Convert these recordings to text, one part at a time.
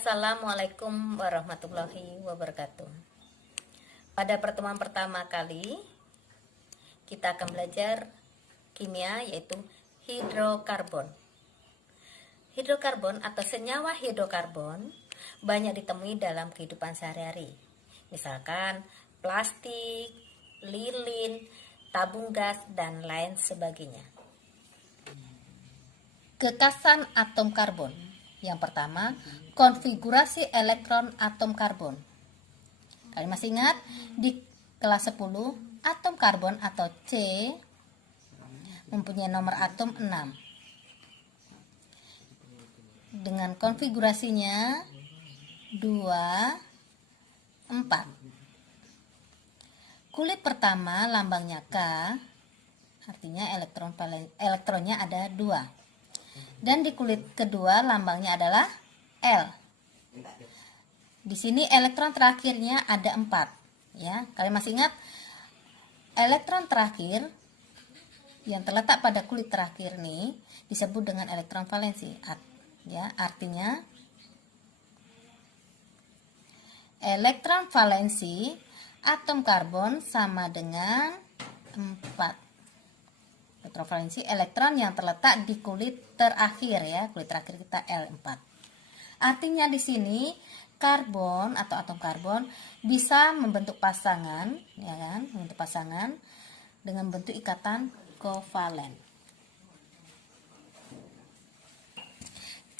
Assalamualaikum warahmatullahi wabarakatuh. Pada pertemuan pertama kali kita akan belajar kimia, yaitu hidrokarbon. Hidrokarbon atau senyawa hidrokarbon banyak ditemui dalam kehidupan sehari-hari. Misalkan plastik, lilin, tabung gas, dan lain sebagainya. Kekasan atom karbon. Yang pertama, konfigurasi elektron atom karbon. Kalian masih ingat di kelas 10, atom karbon atau C mempunyai nomor atom 6. Dengan konfigurasinya 2, 4. Kulit pertama lambangnya K, artinya elektronnya ada 2. Dan di kulit kedua lambangnya adalah L. Di sini elektron terakhirnya ada 4, ya. Kalian masih ingat elektron terakhir yang terletak pada kulit terakhir nih disebut dengan elektron valensi, ya. Artinya elektron valensi atom karbon sama dengan 4. Elektron valensi elektron yang terletak di kulit terakhir, ya, kulit terakhir kita L4. Artinya di sini karbon atau atom karbon bisa membentuk pasangan, ya kan, membentuk pasangan dengan bentuk ikatan kovalen.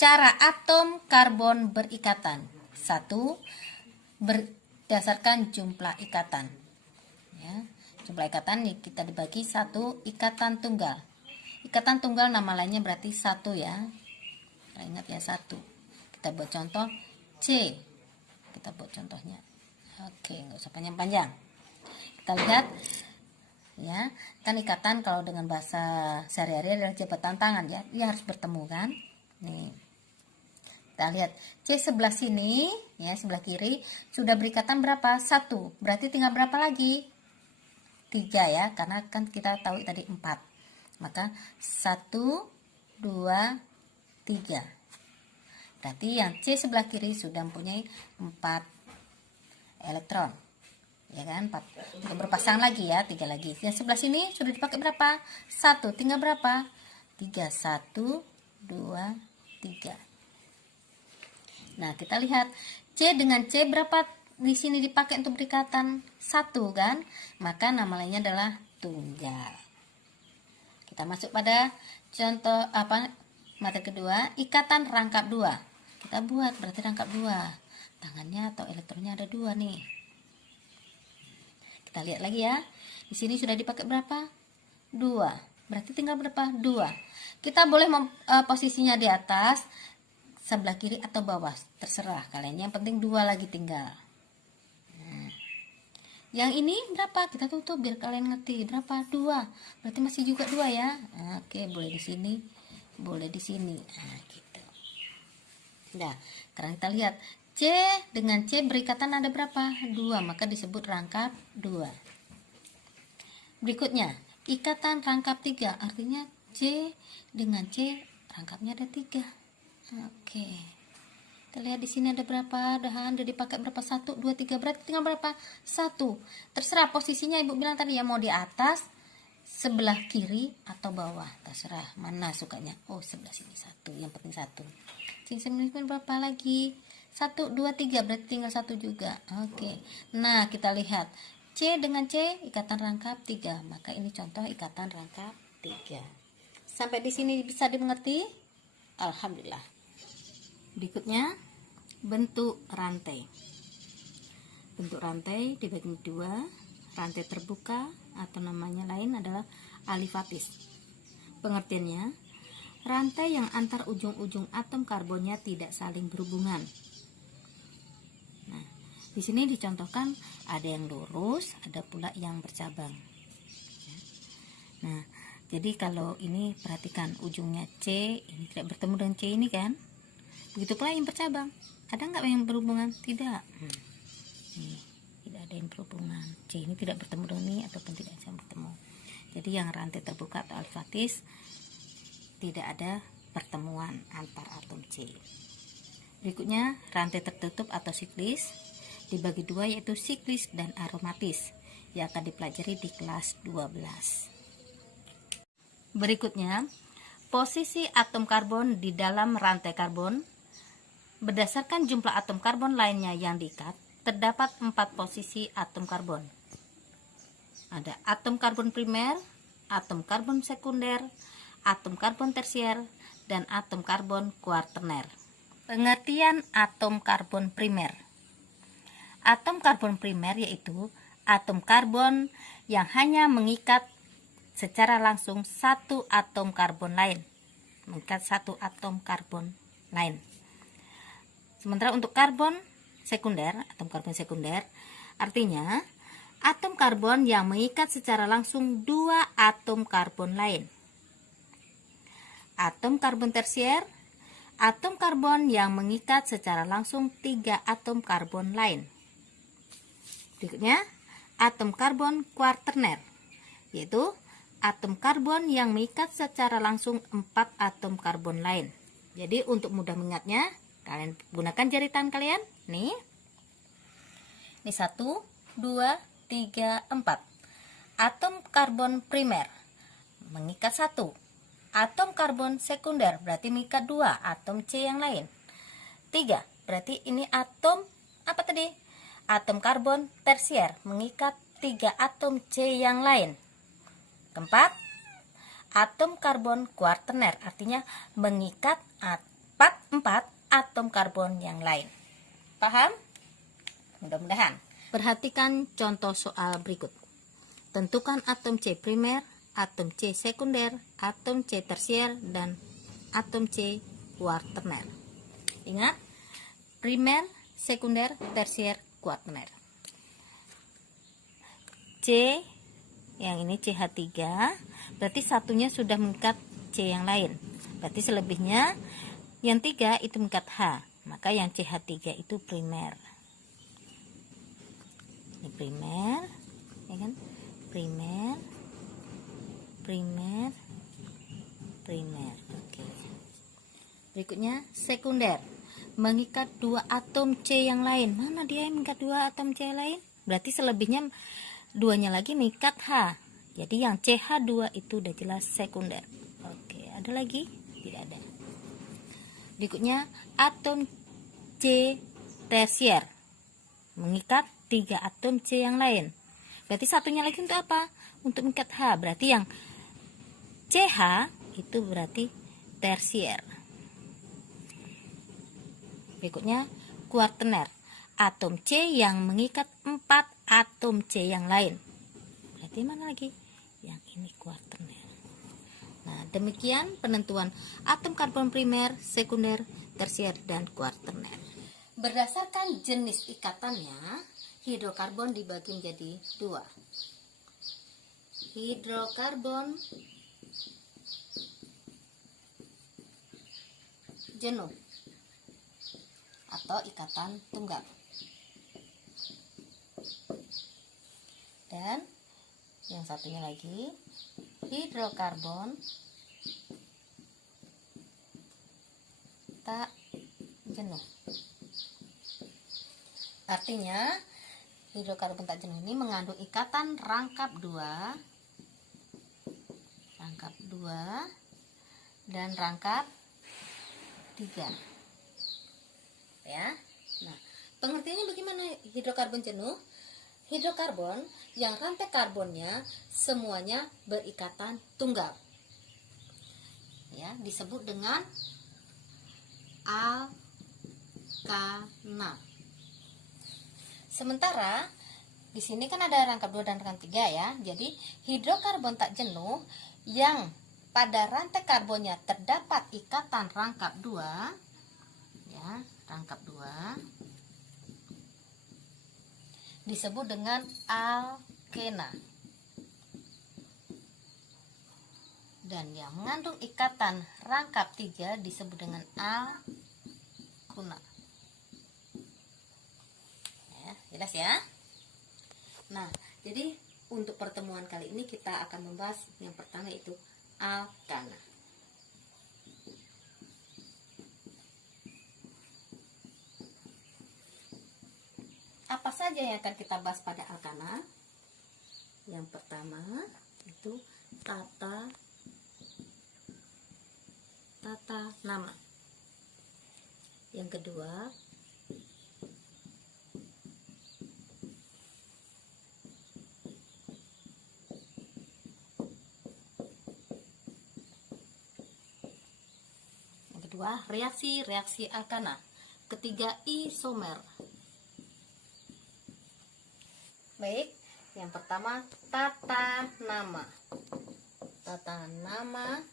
Cara atom karbon berikatan. 1. Berdasarkan jumlah ikatan, ya. Jumlah ikatan kita dibagi 1 ikatan tunggal. Ikatan tunggal nama lainnya berarti 1, ya. Kita ingat ya, 1. Kita buat contoh C. Kita buat contohnya. Oke, nggak usah panjang-panjang. Kita lihat, ya. Kan ikatan kalau dengan bahasa sehari-hari adalah jabatan tangan, ya. Dia harus bertemu, kan? Nih. Kita lihat C sebelah sini, ya, sebelah kiri sudah berikatan berapa? 1. Berarti tinggal berapa lagi? 3, ya, karena kan kita tahu tadi 4. Maka 1, 2, 3. Berarti yang C sebelah kiri sudah mempunyai 4 elektron, ya kan? 4. Berpasang lagi, ya, 3 lagi. Yang sebelah sini sudah dipakai berapa? 1. Tinggal berapa? 3. 1, 2, 3. Nah, kita lihat C dengan C berapa di sini dipakai untuk berikatan? 1, kan? Maka nama lainnya adalah tunggal. Kita masuk pada contoh materi kedua, ikatan rangkap 2. Kita buat berarti rangkap 2. Tangannya atau elektronnya ada 2 nih. Kita lihat lagi, ya. Di sini sudah dipakai berapa? 2. Berarti tinggal berapa? 2. Kita boleh posisinya di atas, sebelah kiri atau bawah, terserah kalian. Yang penting 2 lagi tinggal. Yang ini berapa? Kita tutup biar kalian ngerti. Berapa? 2. Berarti masih juga 2, ya. Oke, boleh di sini, boleh di sini. Nah, gitu. Nah, sekarang kita lihat C dengan C berikatan ada berapa? 2, maka disebut rangkap 2. Berikutnya, ikatan rangkap 3. Artinya C dengan C rangkapnya ada 3. Oke. Kita lihat di sini ada berapa? Udah dipakai berapa? 1, 2, 3. Berarti tinggal berapa? 1. Terserah posisinya, Ibu bilang tadi, ya, mau di atas, sebelah kiri atau bawah, terserah mana sukanya. Oh, sebelah sini 1. Yang penting 1. Sini berapa lagi? 1, 2, 3. Berarti tinggal 1 juga. Oke. Nah, kita lihat C dengan C ikatan rangkap 3. Maka ini contoh ikatan rangkap 3. Sampai di sini bisa dimengerti? Alhamdulillah. Berikutnya, bentuk rantai. Bentuk rantai dibagi 2, rantai terbuka atau namanya lain adalah alifatis. Pengertiannya, rantai yang antar ujung-ujung atom karbonnya tidak saling berhubungan. Nah, di sini dicontohkan ada yang lurus, ada pula yang bercabang. Nah, jadi kalau ini perhatikan ujungnya C, ini tidak bertemu dengan C ini, kan? Begitu pula yang bercabang. Ada nggak yang berhubungan? Tidak. Nih, tidak ada yang berhubungan. C ini tidak bertemu dengan ini ataupun tidak bisa bertemu. Jadi yang rantai terbuka atau alifatis tidak ada pertemuan antar atom C. Berikutnya rantai tertutup atau siklis dibagi dua, yaitu siklis dan aromatis, yang akan dipelajari di kelas 12. Berikutnya, posisi atom karbon di dalam rantai karbon. Berdasarkan jumlah atom karbon lainnya yang diikat, terdapat 4 posisi atom karbon. Ada atom karbon primer, atom karbon sekunder, atom karbon tersier, dan atom karbon kuaterner. Pengertian atom karbon primer. Atom karbon primer yaitu atom karbon yang hanya mengikat secara langsung satu atom karbon lain. Mengikat satu atom karbon lain. Sementara untuk karbon sekunder, atom karbon sekunder, artinya atom karbon yang mengikat secara langsung dua atom karbon lain. Atom karbon tersier, atom karbon yang mengikat secara langsung 3 atom karbon lain. Berikutnya, atom karbon kuaterner, yaitu atom karbon yang mengikat secara langsung 4 atom karbon lain. Jadi untuk mudah mengingatnya, kalian gunakan jari tangan kalian. Nih. Ini 1, 2, 3, 4. Atom karbon primer mengikat 1. Atom karbon sekunder berarti mengikat 2 atom C yang lain. 3, berarti ini atom apa tadi? Atom karbon tersier mengikat 3 atom C yang lain. Keempat, atom karbon kuaterner artinya mengikat 4 atom karbon yang lain. Paham? Mudah-mudahan. Perhatikan contoh soal berikut. Tentukan atom C primer, atom C sekunder, atom C tersier, dan atom C kuaterner. Ingat, primer, sekunder, tersier, kuaterner. C, yang ini CH3, berarti satunya sudah mengikat C yang lain. Berarti selebihnya yang 3 itu mengikat H. Maka yang CH3 itu primer. Ini primer, ya kan? Primer, primer, primer. Oke. Berikutnya sekunder, mengikat 2 atom C yang lain. Mana dia yang mengikat 2 atom C yang lain? Berarti selebihnya 2-nya lagi mengikat H. Jadi yang CH2 itu udah jelas sekunder. Oke, ada lagi? Tidak ada. Berikutnya atom C tersier, mengikat 3 atom C yang lain. Berarti satunya lagi untuk apa? Untuk mengikat H. Berarti yang CH itu berarti tersier. Berikutnya kuaterner, atom C yang mengikat 4 atom C yang lain. Berarti mana lagi? Yang ini kuaterner. Nah, demikian penentuan atom karbon primer, sekunder, tersier, dan kuaterner. Berdasarkan jenis ikatannya, hidrokarbon dibagi menjadi 2. Hidrokarbon jenuh atau ikatan tunggal. Dan yang satunya lagi hidrokarbon tak jenuh. Artinya hidrokarbon tak jenuh ini mengandung ikatan rangkap 2 dan rangkap 3. Ya. Nah, pengertiannya bagaimana hidrokarbon jenuh? Hidrokarbon yang rantai karbonnya semuanya berikatan tunggal. Ya, disebut dengan alkana. Sementara di sini kan ada rangkap 2 dan rangkap 3 ya. Jadi hidrokarbon tak jenuh yang pada rantai karbonnya terdapat ikatan rangkap 2 ya, rangkap 2 disebut dengan alkena. Dan yang mengandung ikatan rangkap 3 disebut dengan alkuna. Ya, jelas ya? Nah, jadi untuk pertemuan kali ini kita akan membahas yang pertama yaitu alkana. Apa saja yang akan kita bahas pada alkana? Yang pertama itu tata nama. Yang kedua reaksi alkana. Ketiga, isomer. Baik, yang pertama tata nama. Alkana.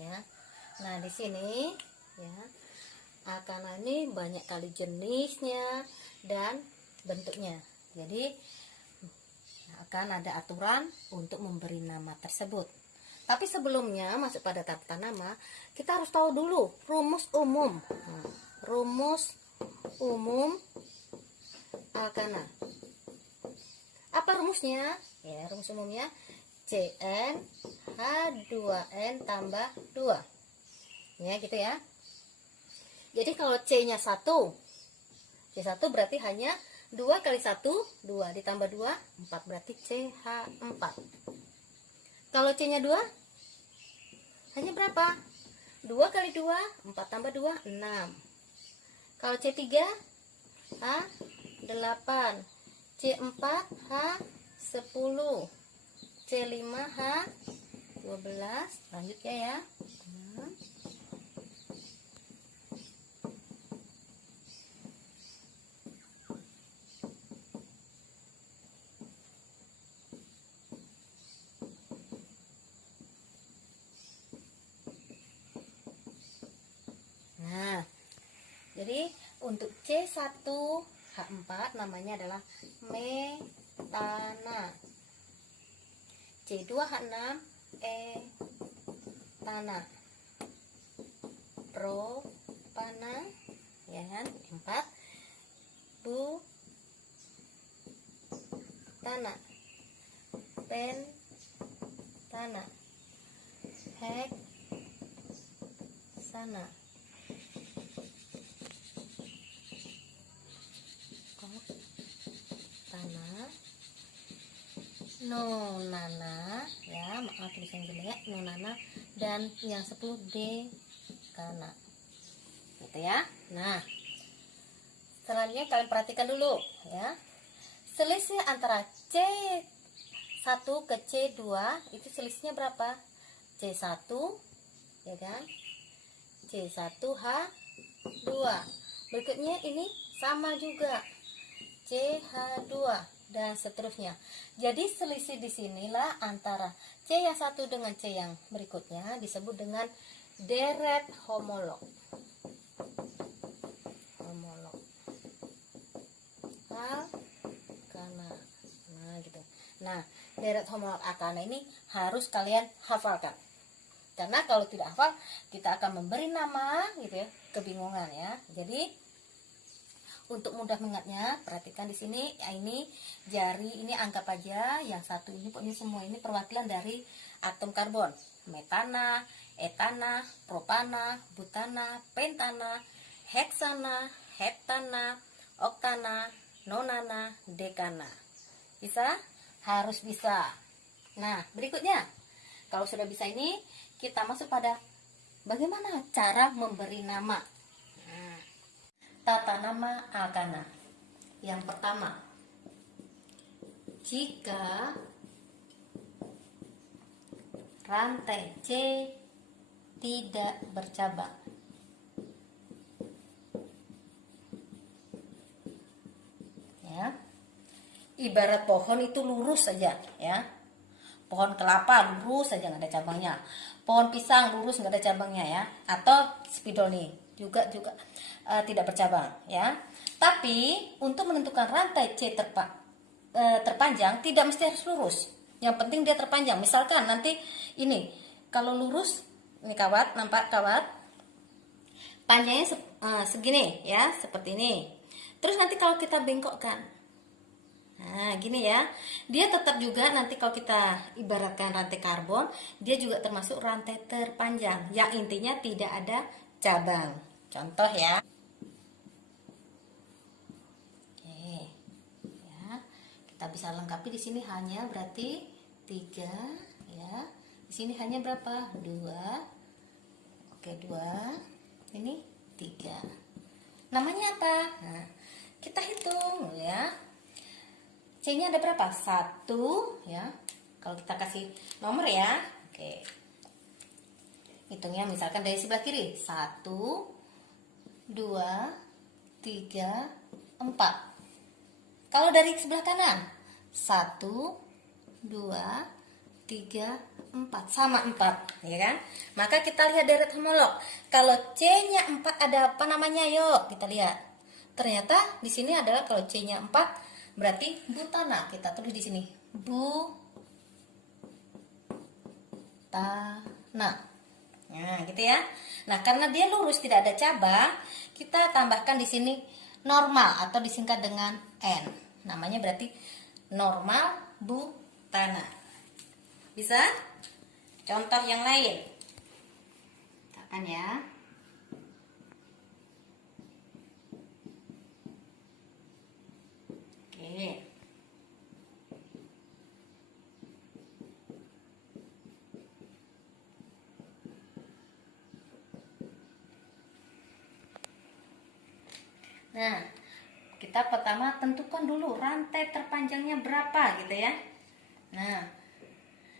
Ya. Nah, di sini ya, alkana ini banyak kali jenisnya dan bentuknya. Jadi akan ada aturan untuk memberi nama tersebut. Tapi sebelumnya masuk pada tata nama, kita harus tahu dulu rumus umum. Rumus umum alkana. Apa rumusnya? Ya, rumus umumnya Cn H2n tambah 2. Ya, gitu ya. Jadi kalau C-nya 1, C1 berarti hanya 2 kali 1, 2 ditambah 2, 4, berarti CH4. Kalau C-nya 2, hanya berapa? 2 kali 2, 4 tambah 2, 6. Kalau C3, H8. C4, H10. C5, H12. Lanjut ya. Nah, jadi untuk C1H4 namanya adalah metana. C2H6 etana. Propana, ya kan? 4 butana. Pentana. Heksana. Nonana, ya maaf tulisan jelek, nonana, dan yang 10 dekana, gitu ya. Nah, selanjutnya kalian perhatikan dulu ya, selisih antara C1 ke C2 itu selisihnya berapa? C1, ya kan, C1H2. Berikutnya ini sama juga, CH2 dan seterusnya. Jadi selisih di sinilah antara C yang satu dengan C yang berikutnya disebut dengan deret homolog. Alkana. Nah, gitu. Nah, deret homolog alkana ini harus kalian hafalkan. Karena kalau tidak hafal, kita akan memberi nama gitu ya, kebingungan ya. Jadi untuk mudah mengingatnya, perhatikan di sini, ya ini jari ini anggap aja yang satu ini, pokoknya semua ini perwakilan dari atom karbon. Metana, etana, propana, butana, pentana, heksana, heptana, oktana, nonana, dekana. Bisa? Harus bisa. Nah, berikutnya, kalau sudah bisa ini, kita masuk pada bagaimana cara memberi nama. Tata nama alkana. Yang pertama, jika rantai C tidak bercabang. Ya. Ibarat pohon itu lurus saja, ya. Pohon kelapa lurus saja nggak ada cabangnya. Pohon pisang lurus nggak ada cabangnya, ya. Atau spidol nih juga tidak bercabang, ya. Tapi untuk menentukan rantai C terpanjang tidak mesti harus lurus. Yang penting dia terpanjang. Misalkan nanti ini kalau lurus, ini kawat, nampak kawat, panjangnya segini ya, seperti ini. Terus nanti kalau kita bengkokkan, nah gini ya, dia tetap juga nanti kalau kita ibaratkan rantai karbon, dia juga termasuk rantai terpanjang yang intinya tidak ada cabang. Contoh ya, Kita bisa lengkapi di sini hanya berarti 3 ya. Di sini hanya berapa? 2. Oke, 2. Ini 3. Namanya apa? Nah, kita hitung ya. C-nya ada berapa? 1 ya. Kalau kita kasih nomor ya. Oke. Hitungnya misalkan dari sebelah kiri. 1 2 3 4. Kalau dari sebelah kanan 1 2 3 4 sama 4 ya kan. Maka kita lihat deret homolog. Kalau C-nya 4 ada apa namanya? Yuk kita lihat. Ternyata di sini adalah kalau C-nya 4 berarti butana. Kita tulis di sini butana. Nah gitu ya. Nah karena dia lurus tidak ada cabang, kita tambahkan di sini normal atau disingkat dengan N. Namanya berarti normal butana. Bisa? Contoh yang lain. Katakan ya. Oke. Nah, kita pertama tentukan dulu rantai terpanjangnya berapa gitu ya. Nah,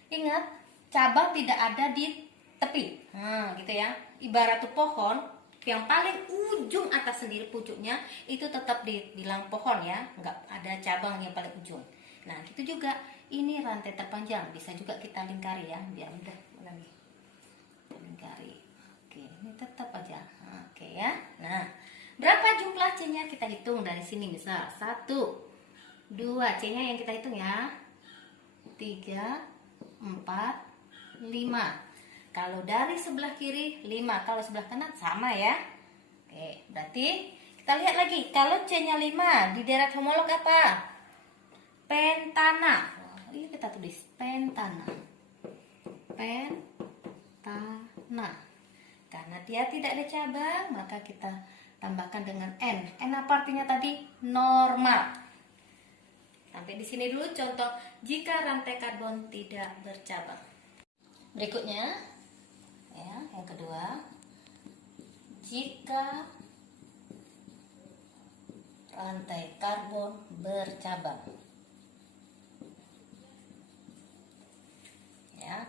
ingat cabang tidak ada di tepi. Nah, gitu ya. Ibarat tuh pohon yang paling ujung atas sendiri pucuknya itu tetap dibilang pohon ya, nggak ada cabang yang paling ujung. Nah, gitu juga ini rantai terpanjang bisa juga kita lingkari ya, biar mudah. Kita lingkari. Oke, ini tetap aja. Oke ya. Nah, berapa jumlah C-nya? Kita hitung dari sini misal 1 2, C-nya yang kita hitung ya 3 4 5. Kalau dari sebelah kiri 5, kalau sebelah kanan sama ya. Oke, berarti kita lihat lagi. Kalau C-nya 5 di deret homolog apa? Pentana. Ini kita tulis pentana. Pentana. Karena dia tidak ada cabang, maka kita tambahkan dengan N. N apa artinya tadi? Normal. Sampai di sini dulu contoh jika rantai karbon tidak bercabang. Berikutnya, ya, yang kedua, jika rantai karbon bercabang. Ya,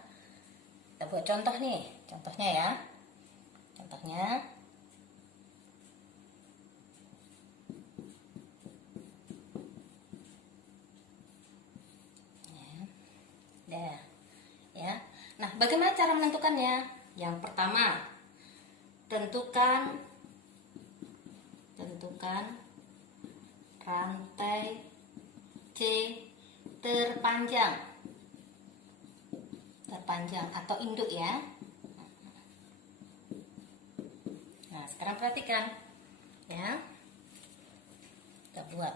kita buat contoh nih, contohnya ya. Contohnya. Ya. Nah, bagaimana cara menentukannya? Yang pertama, tentukan rantai C terpanjang atau induk ya. Nah, sekarang perhatikan ya. Kita buat.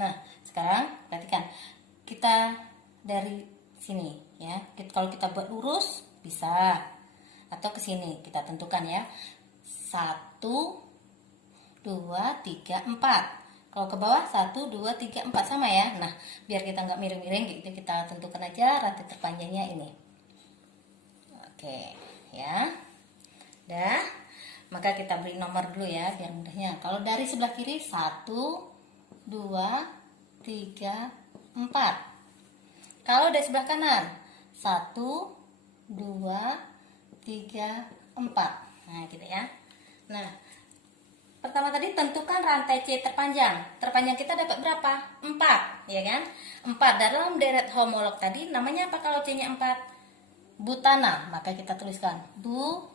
Nah, sekarang perhatikan. Kita dari sini ya. Kalau kita buat lurus bisa, atau ke sini kita tentukan ya. 1 2 3 4. Kalau ke bawah 1 2 3 4 sama ya. Nah, biar kita nggak miring-miring gitu, kita tentukan aja rantai terpanjangnya ini. Oke, ya. Dah. Maka kita beri nomor dulu ya biar mudahnya. Kalau dari sebelah kiri 1 2 3 4. Kalau dari sebelah kanan 1 2 3 4. Nah, gitu ya. Nah, pertama tadi tentukan rantai C terpanjang. Terpanjang kita dapat berapa? 4, ya kan? 4 dalam deret homolog tadi namanya apa kalau C-nya 4? Butana. Maka kita tuliskan butana.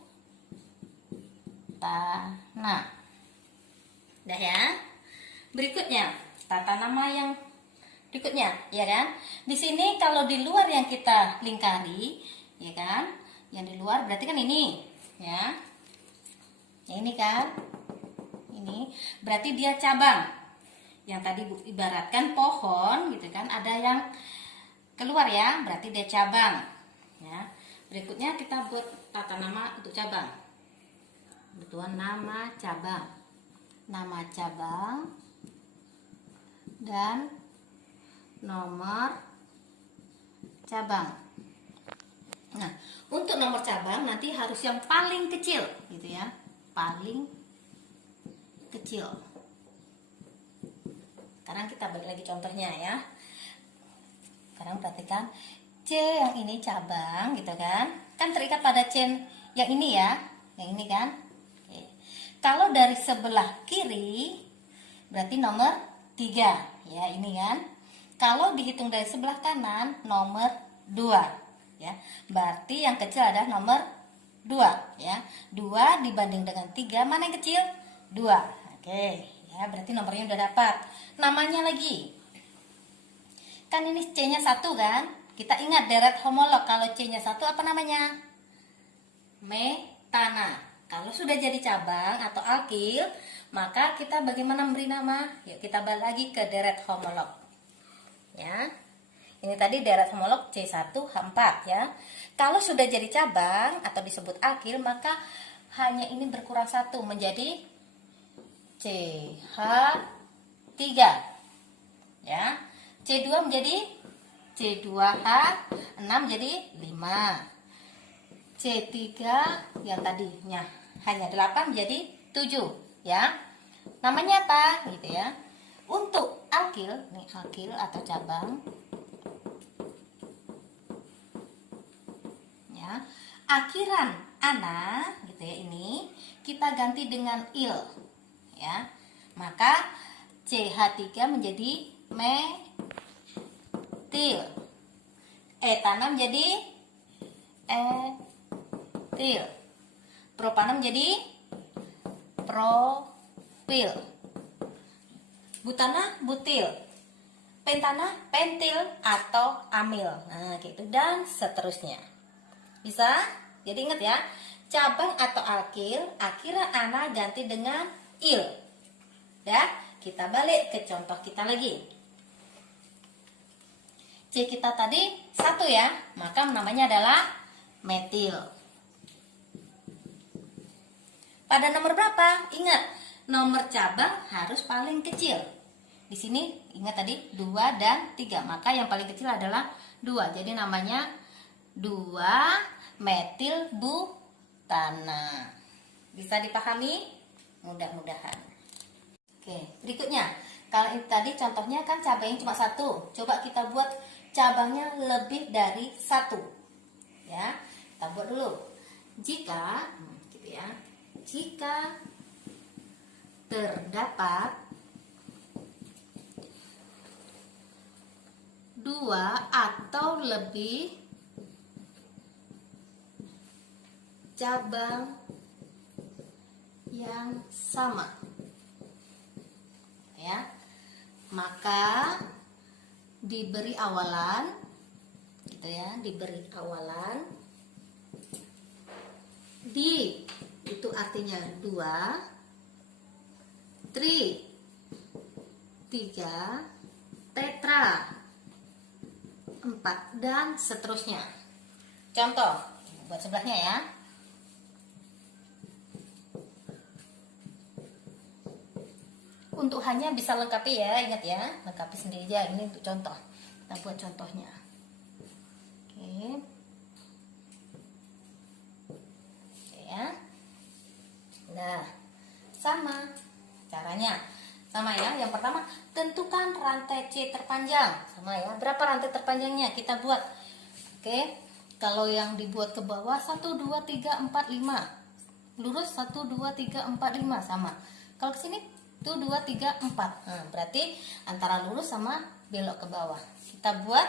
Dah ya. Berikutnya, tata nama yang berikutnya, ya kan? Di sini kalau di luar yang kita lingkari, ya kan? Yang di luar berarti kan ini, ya. Yang ini kan? Ini berarti dia cabang. Yang tadi ibaratkan pohon gitu kan, ada yang keluar ya, berarti dia cabang. Ya. Berikutnya kita buat tata nama untuk cabang. Kebutuhan nama cabang dan nomor cabang. Nah, untuk nomor cabang nanti harus yang paling kecil gitu ya, paling kecil. Sekarang kita balik lagi contohnya ya. Sekarang perhatikan, C yang ini cabang gitu kan, terikat pada chain yang ini ya, yang ini kan. Oke. Kalau dari sebelah kiri berarti nomor 3 ya, ini kan. Kalau dihitung dari sebelah kanan nomor 2 ya. Berarti yang kecil adalah nomor 2 ya. 2 dibanding dengan 3 mana yang kecil? 2. Oke, ya berarti nomornya udah dapat. Namanya lagi. Kan ini C-nya 1 kan? Kita ingat deret homolog, kalau C-nya 1 apa namanya? Metana. Kalau sudah jadi cabang atau alkil, maka kita bagaimana memberi nama? Yuk kita balik lagi ke deret homolog. Ya. Ini tadi deret homolog C1H4 ya. Kalau sudah jadi cabang atau disebut alkil, maka hanya ini berkurang 1 menjadi CH3. Ya. C2 menjadi C2H6 jadi 5. C3 yang tadinya hanya 8 menjadi 7 ya. Namanya apa gitu ya. Untuk alkil, nih alkil atau cabang. Ya. Akhiran ana gitu ya, ini kita ganti dengan il ya. Maka CH3 menjadi metil. Etana menjadi etil. Propana menjadi propil. Butana butil. Pentana pentil atau amil. Nah, gitu dan seterusnya. Bisa? Jadi ingat ya, cabang atau alkil akhiran ana ganti dengan il. Ya, kita balik ke contoh kita lagi. C kita tadi 1 ya, maka namanya adalah metil. Pada nomor berapa? Ingat, nomor cabang harus paling kecil. Di sini ingat tadi 2 dan 3, maka yang paling kecil adalah 2. Jadi namanya 2 metil butana. Bisa dipahami? Mudah-mudahan. Oke, berikutnya. Kalau ini tadi contohnya kan cabangnya cuma 1. Coba kita buat cabangnya lebih dari 1. Ya, kita buat dulu. Jika gitu ya. Jika terdapat 2 atau lebih cabang yang sama ya, maka diberi awalan gitu ya, diberi awalan di, itu artinya 2, tri, 3, tetra, 4 dan seterusnya. Contoh buat sebelahnya ya. Untuk hanya bisa lengkapi ya, ingat ya, lengkapi sendiri aja. Ini untuk contoh. Kita buat contohnya. Oke. Oke ya. Nah, sama caranya. Sama ya. Yang pertama, tentukan rantai C terpanjang. Sama ya. Berapa rantai terpanjangnya? Kita buat. Oke. Kalau yang dibuat ke bawah 1 2 3 4 5. Lurus 1 2 3 4 5 sama. Kalau ke sini 1 2 3 4. Nah, berarti antara lurus sama belok ke bawah. Kita buat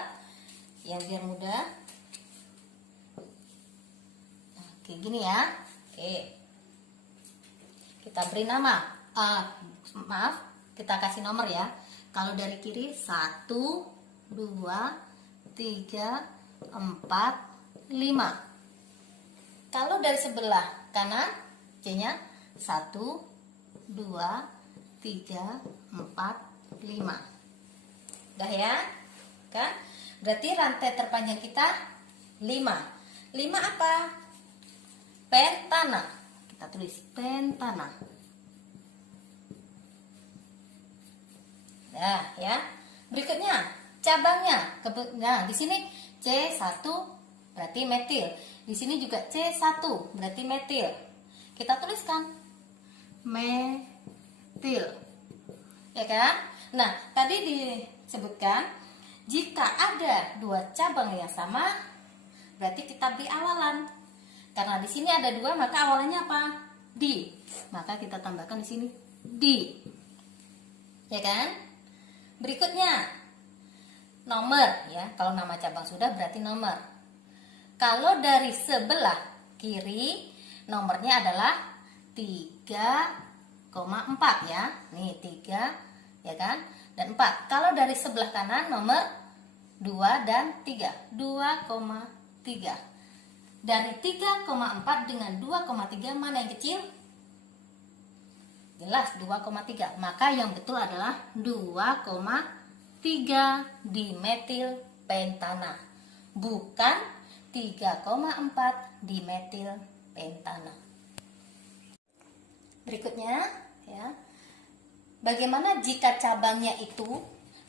yang biar mudah. Oke, gini ya. Oke. Kita beri nama. Maaf, kita kasih nomor ya. Kalau dari kiri 1 2 3 4 5. Kalau dari sebelah kanan C-nya 1 2 3 4 5. Udah ya? Kan? Berarti rantai terpanjang kita 5. 5 apa? Pentana. Kita tulis pentana. Nah, ya. Berikutnya, cabangnya. Nah, di sini C1 berarti metil. Di sini juga C1 berarti metil. Kita tuliskan metil. Ya kan? Nah, tadi disebutkan jika ada dua cabang yang sama, berarti kita beri awalan. Karena di sini ada dua, maka awalannya apa? Di. Maka kita tambahkan di sini di. Ya kan? Berikutnya nomor ya. Kalau nama cabang sudah berarti nomor. Kalau dari sebelah kiri nomornya adalah 3,4 ya. Nih 3 ya kan? Dan 4. Kalau dari sebelah kanan nomor 2 dan 3. 2,3. Dari 3,4 dengan 2,3 mana yang kecil? Jelas 2,3. Maka yang betul adalah 2,3 dimetil pentana. Bukan 3,4 dimetil pentana. Berikutnya ya. Bagaimana jika cabangnya itu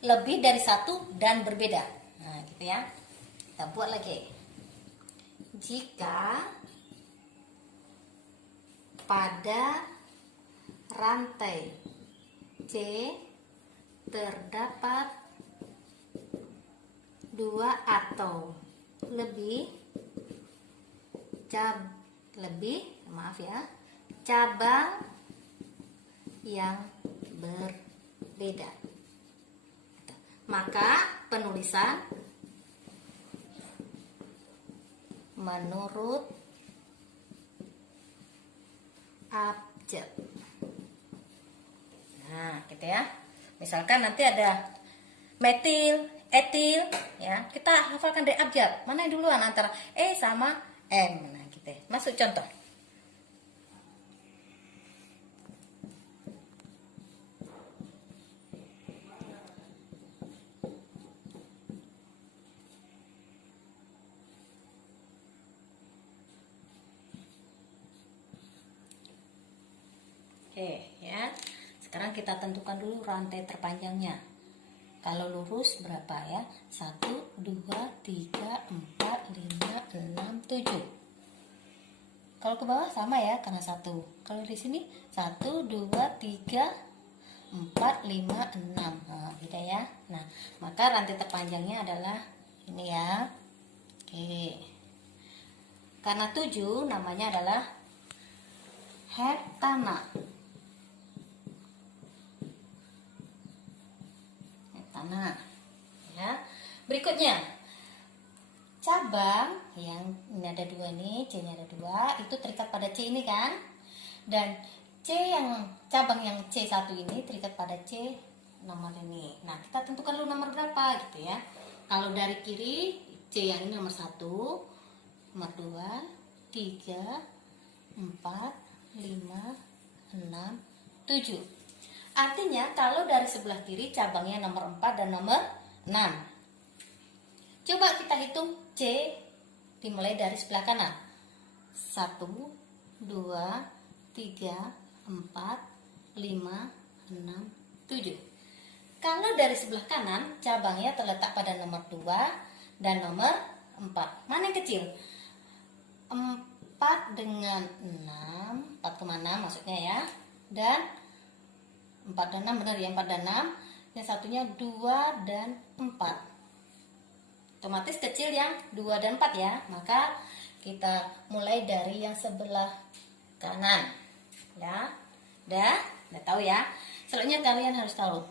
lebih dari satu dan berbeda? Nah, gitu ya. Kita buat lagi. Jika pada rantai C terdapat dua atau lebih cabang yang berbeda, maka penulisan menurut abjad. Nah, gitu ya. Misalkan nanti ada metil, etil, ya. Kita hafalkan dari abjad. Mana yang duluan antara E sama M. Nah, gitu ya. Masuk contoh. Oke, ya. Sekarang kita tentukan dulu rantai terpanjangnya. Kalau lurus berapa ya? 1, 2, 3, 4, 5, 6, 7. Kalau ke bawah sama ya, karena 1. Kalau di sini 1, 2, 3, 4, 5, 6. Nah, gitu ya. Nah, maka rantai terpanjangnya adalah ini ya. Oke. Karena 7 namanya adalah heptana. Heptana. Ya. Berikutnya cabang yang ini ada dua nih, C-nya ada dua, itu terikat pada C ini kan, dan cabang yang C1 ini terikat pada C nomor ini. Nah, kita tentukan dulu nomor berapa gitu ya. Kalau dari kiri C yang ini nomor 1, nomor 2, 3, 4, 5, 6, 7. Artinya kalau dari sebelah kiri cabangnya nomor 4 dan nomor 6. Coba kita hitung C dimulai dari sebelah kanan. 1, 2, 3, 4, 5, 6, 7. Kalau dari sebelah kanan cabangnya terletak pada nomor 2 dan nomor 4. Mana yang kecil? 4 dengan 6, 4,6 maksudnya ya. Dan 4 dan 6 benar ya, 4 dan 6. Yang satunya 2 dan 4. Otomatis kecil yang 2 dan 4 ya. Maka kita mulai dari yang sebelah kanan. Ya. Udah tahu ya. Selanjutnya kalian harus tahu.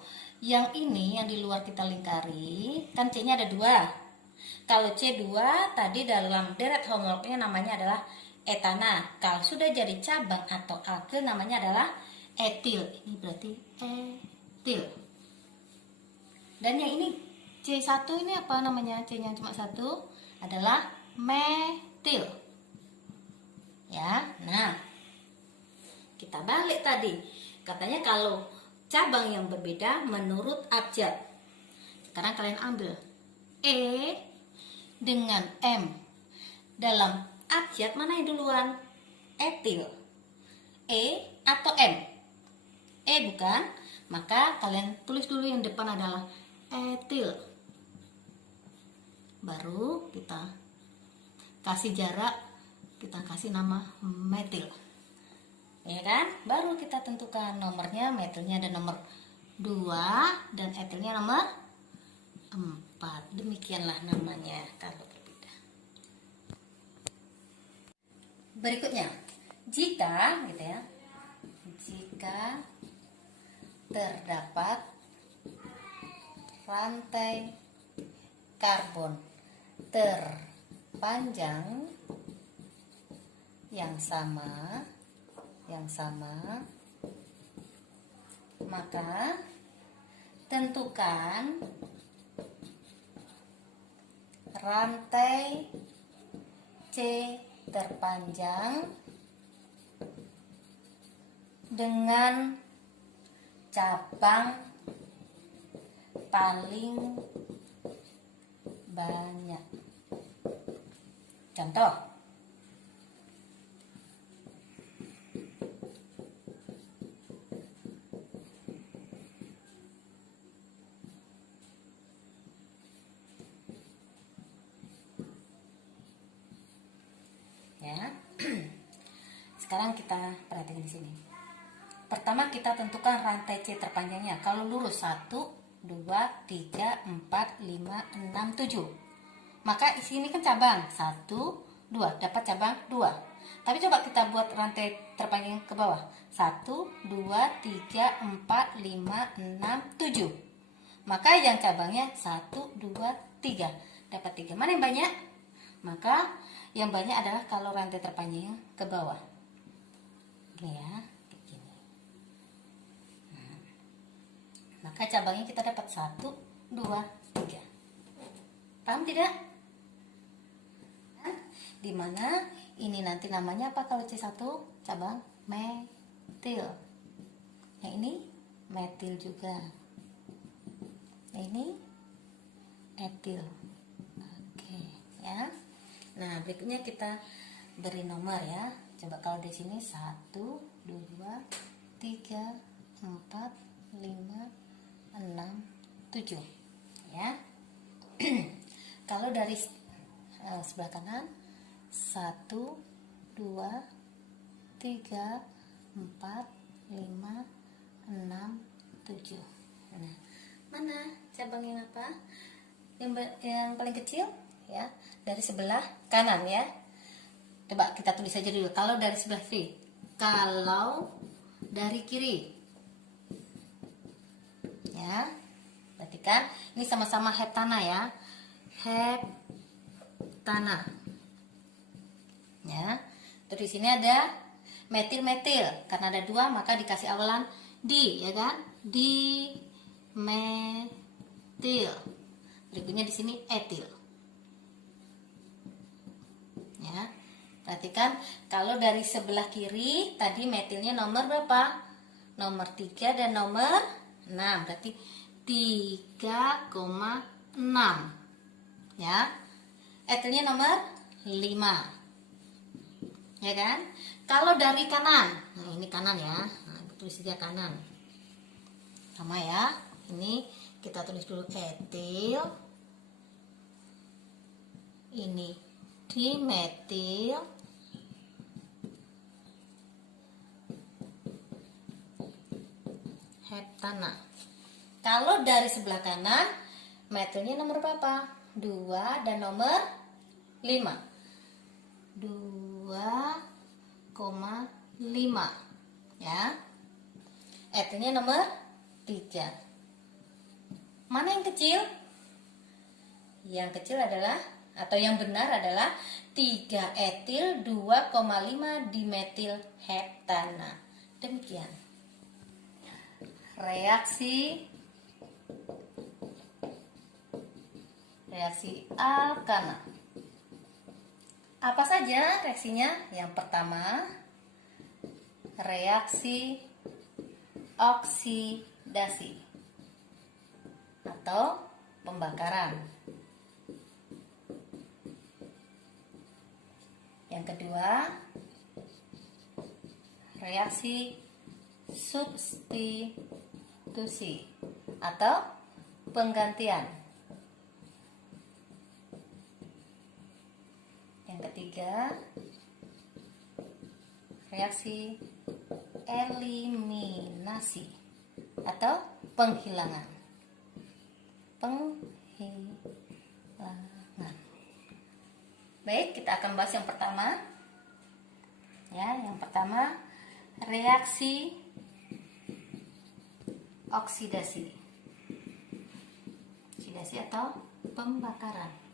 Yang ini yang di luar kita lingkari, kan C-nya ada 2. Kalau C2 tadi dalam deret homeworknya namanya adalah etana. Kalau sudah jadi cabang atau alkil namanya adalah etil. Ini berarti etil. Dan yang ini C1 ini apa namanya? C-nya cuma 1 adalah metil. Ya. Nah, kita balik tadi. Katanya kalau cabang yang berbeda menurut abjad. Sekarang kalian ambil E dengan M. Dalam abjad mana yang duluan? Etil. E atau M? E bukan? Maka kalian tulis dulu yang depan adalah etil. baru kita kasih jarak, kita kasih nama metil, ya kan? Baru kita tentukan nomornya. Metilnya ada nomor 2 dan etilnya nomor 4. Demikianlah namanya kalau berbeda. Berikutnya, jika gitu ya, jika terdapat rantai karbon terpanjang yang sama, maka tentukan rantai C terpanjang dengan cabang paling banyak. Contoh, ya. Sekarang kita perhatikan di sini. Pertama kita tentukan rantai C terpanjangnya. Kalau lurus 1, 2, 3, 4, 5, 6, 7. Maka isi ini kan cabang 1, 2, dapat cabang 2. Tapi coba kita buat rantai terpanjang ke bawah. 1, 2, 3, 4, 5, 6, 7. Maka yang cabangnya 1, 2, 3. Dapat 3. Mana yang banyak? Maka yang banyak adalah kalau rantai terpanjangnya ke bawah. Gini ya. Maka cabangnya kita dapat 1, 2, 3. Paham tidak? Dimana ini nanti namanya apa kalau C1? Cabang metil. Yang ini metil juga. Yang ini etil. Oke, ya. Nah, berikutnya kita beri nomor ya. Coba kalau di sini 1, 2, 3, 4, 5, 6, 7, ya. Kalau dari sebelah kanan 1, 2, 3, 4, 5, 6, 7. Nah, mana cabang yang apa? Yang paling kecil ya, dari sebelah kanan ya. Coba kita tulis saja dulu. Kalau dari sebelah kiri, kalau dari kiri. Ya, perhatikan ini sama-sama heptana ya, heptana. Ya, terus di sini ada metil karena ada 2 maka dikasih awalan di, ya kan? Di metil. Berikutnya di sini etil. Ya, perhatikan kalau dari sebelah kiri tadi metilnya nomor berapa? Nomor 3 dan nomor 6, berarti 3,6 ya. Etilnya nomor 5, ya kan? Kalau dari kanan, nah ini kanan ya, nah, tulis saja kanan sama ya. Ini kita tulis dulu etil, ini dimetil, heptana. Kalau dari sebelah kanan metilnya nomor berapa? 2 dan nomor 5. 2,5 ya. Etilnya nomor 3. Mana yang kecil? Yang kecil adalah atau yang benar adalah 3 etil 2,5 dimetil heptana. Demikian. Reaksi alkana. Apa saja reaksinya? Yang pertama, reaksi oksidasi atau pembakaran. Yang kedua, reaksi substitusi atau penggantian. ketiga, reaksi eliminasi atau penghilangan. Baik, kita akan bahas yang pertama. Ya, yang pertama reaksi oksidasi. Oksidasi atau pembakaran.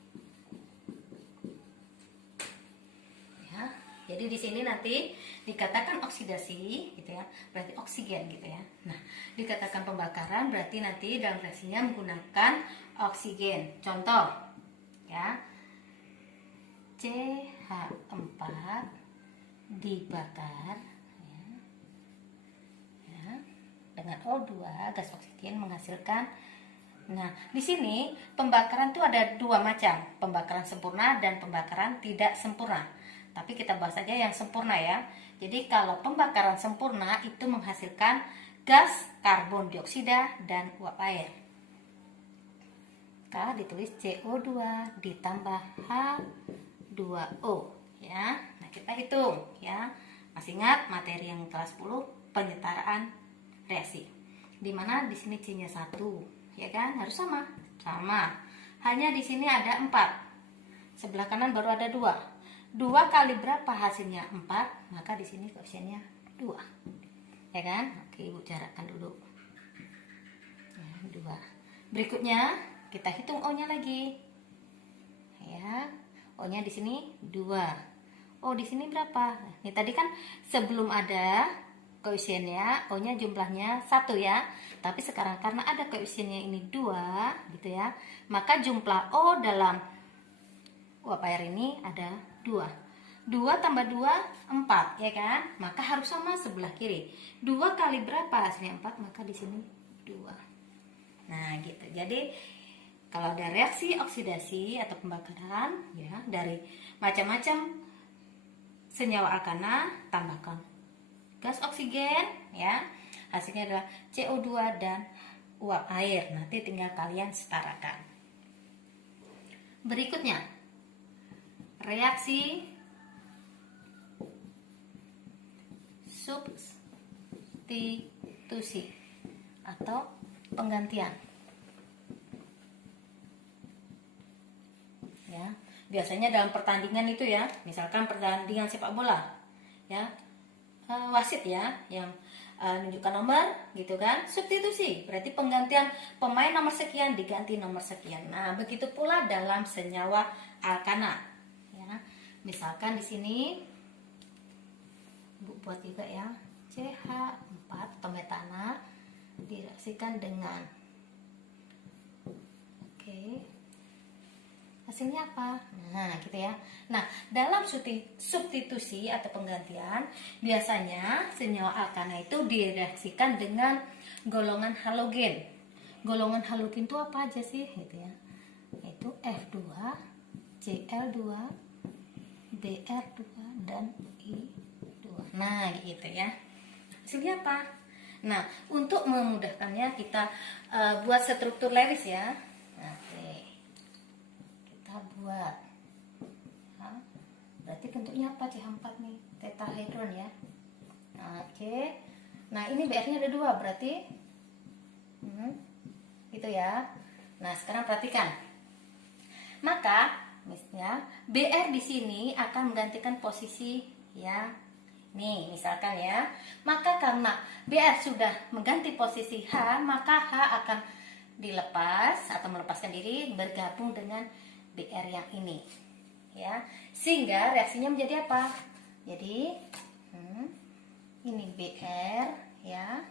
Ya, jadi di sini nanti dikatakan oksidasi gitu ya, berarti oksigen gitu ya. Nah, dikatakan pembakaran berarti nanti dalam reaksinya menggunakan oksigen. Contoh ya, CH4 dibakar ya, dengan O2 gas oksigen menghasilkan. Nah, di sini pembakaran itu ada dua macam, pembakaran sempurna dan pembakaran tidak sempurna. Tapi kita bahas saja yang sempurna ya. Jadi kalau pembakaran sempurna itu menghasilkan gas karbon dioksida dan uap air. Maka ditulis CO2 ditambah H2O ya. Nah, kita hitung ya. Masih ingat materi yang kelas 10 penyetaraan reaksi. Dimana di sini C-nya 1, ya kan? Harus sama. Sama. Hanya di sini ada 4. Sebelah kanan baru ada 2. 2 kali berapa hasilnya? 4. Maka di sini koefisiennya 2. Ya kan? Oke, Ibu jarakkan dulu. Ya, 2. Berikutnya kita hitung O-nya lagi. Ya. O-nya di sini 2. O di sini berapa? Ini tadi kan sebelum ada koefisiennya, O-nya jumlahnya 1 ya. Tapi sekarang karena ada koefisiennya ini 2 gitu ya, maka jumlah O dalam uap air ini ada 2. 2 tambah 2, 4 ya kan? Maka harus sama sebelah kiri. 2 kali berapa hasilnya? 4, maka di sini 2. Nah, gitu. Jadi kalau ada reaksi oksidasi atau pembakaran ya, dari macam-macam senyawa alkana, tambahkan gas oksigen ya. Hasilnya adalah CO2 dan uap air. Nanti tinggal kalian setarakan. Berikutnya, reaksi substitusi atau penggantian. Ya, biasanya dalam pertandingan itu ya, misalkan pertandingan sepak bola ya, wasit ya yang menunjukkan nomor gitu kan, substitusi berarti penggantian pemain nomor sekian diganti nomor sekian. Nah, begitu pula dalam senyawa alkana ya. Misalkan di sini Bu buat juga ya, CH4 atau metana direaksikan dengan hasilnya apa? Nah, gitu ya. Nah, dalam substitusi atau penggantian, biasanya senyawa alkana itu direaksikan dengan golongan halogen. Golongan halogen itu apa aja sih? Gitu ya. Itu F2, Cl2, Br2, dan I2. Nah, gitu ya. Hasilnya apa? Nah, untuk memudahkannya kita buat struktur Lewis ya. Buat berarti bentuknya apa? CH4 nih, tetrahedron ya. Oke. Nah, ini BR-nya ada 2 berarti gitu ya. Nah, sekarang perhatikan. Maka misalnya BR di sini akan menggantikan posisi ya. Nih, misalkan ya. Maka karena BR sudah mengganti posisi H, maka H akan dilepas atau melepaskan diri bergabung dengan BR yang ini ya, sehingga reaksinya menjadi apa? Jadi ini BR ya,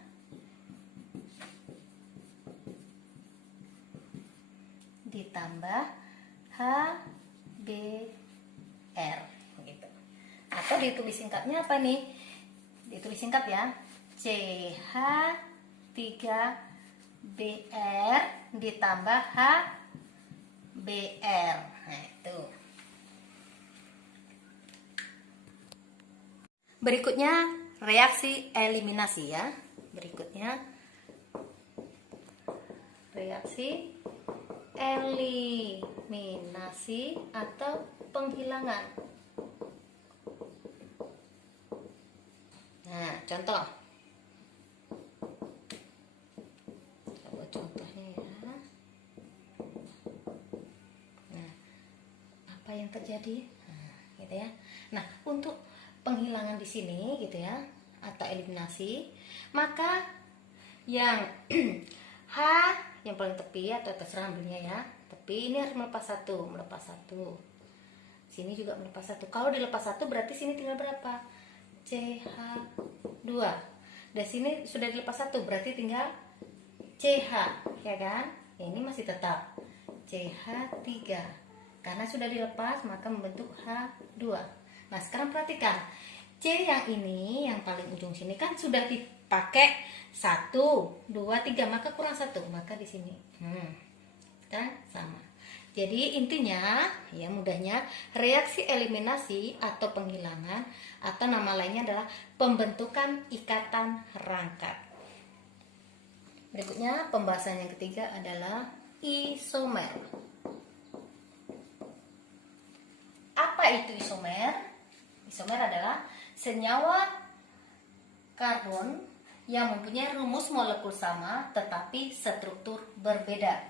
ditambah HBr gitu. Atau ditulis singkatnya apa nih? Ditulis singkat ya, CH3BR ditambah HBr. Nah, itu. Berikutnya reaksi eliminasi ya. Berikutnya reaksi eliminasi atau penghilangan. contoh. Kita buat contohnya ya. Nah, apa yang terjadi? Nah, gitu ya. Nah, untuk penghilangan di sini gitu ya, atau eliminasi, maka yang H yang paling tepi atau terserah ambilnya ya, tepi ini harus melepas satu. Sini juga melepas satu. Kalau dilepas satu berarti sini tinggal berapa? CH2. Dan sini sudah dilepas satu berarti tinggal CH, ya kan? Ya, ini masih tetap CH3. Karena sudah dilepas maka membentuk H2. Nah, sekarang perhatikan. C yang ini yang paling ujung sini kan sudah dipakai 1, 2, 3, maka kurang 1, maka di sini kan sama. Jadi intinya ya mudahnya reaksi eliminasi atau penghilangan atau nama lainnya adalah pembentukan ikatan rangkat. Berikutnya pembahasan yang ketiga adalah isomer. Apa itu isomer? Isomer adalah senyawa karbon yang mempunyai rumus molekul sama tetapi struktur berbeda.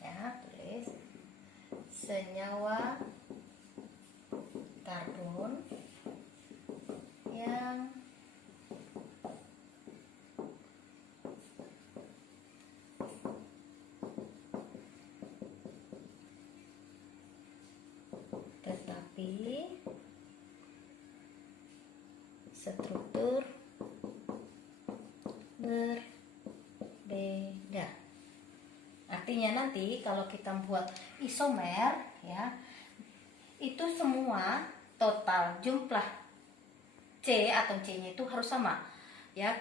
Ya, tulis senyawa karbon yang tetapi struktur berbeda. Artinya nanti kalau kita buat isomer ya, itu semua total jumlah C atau C-nya itu harus sama. Ya.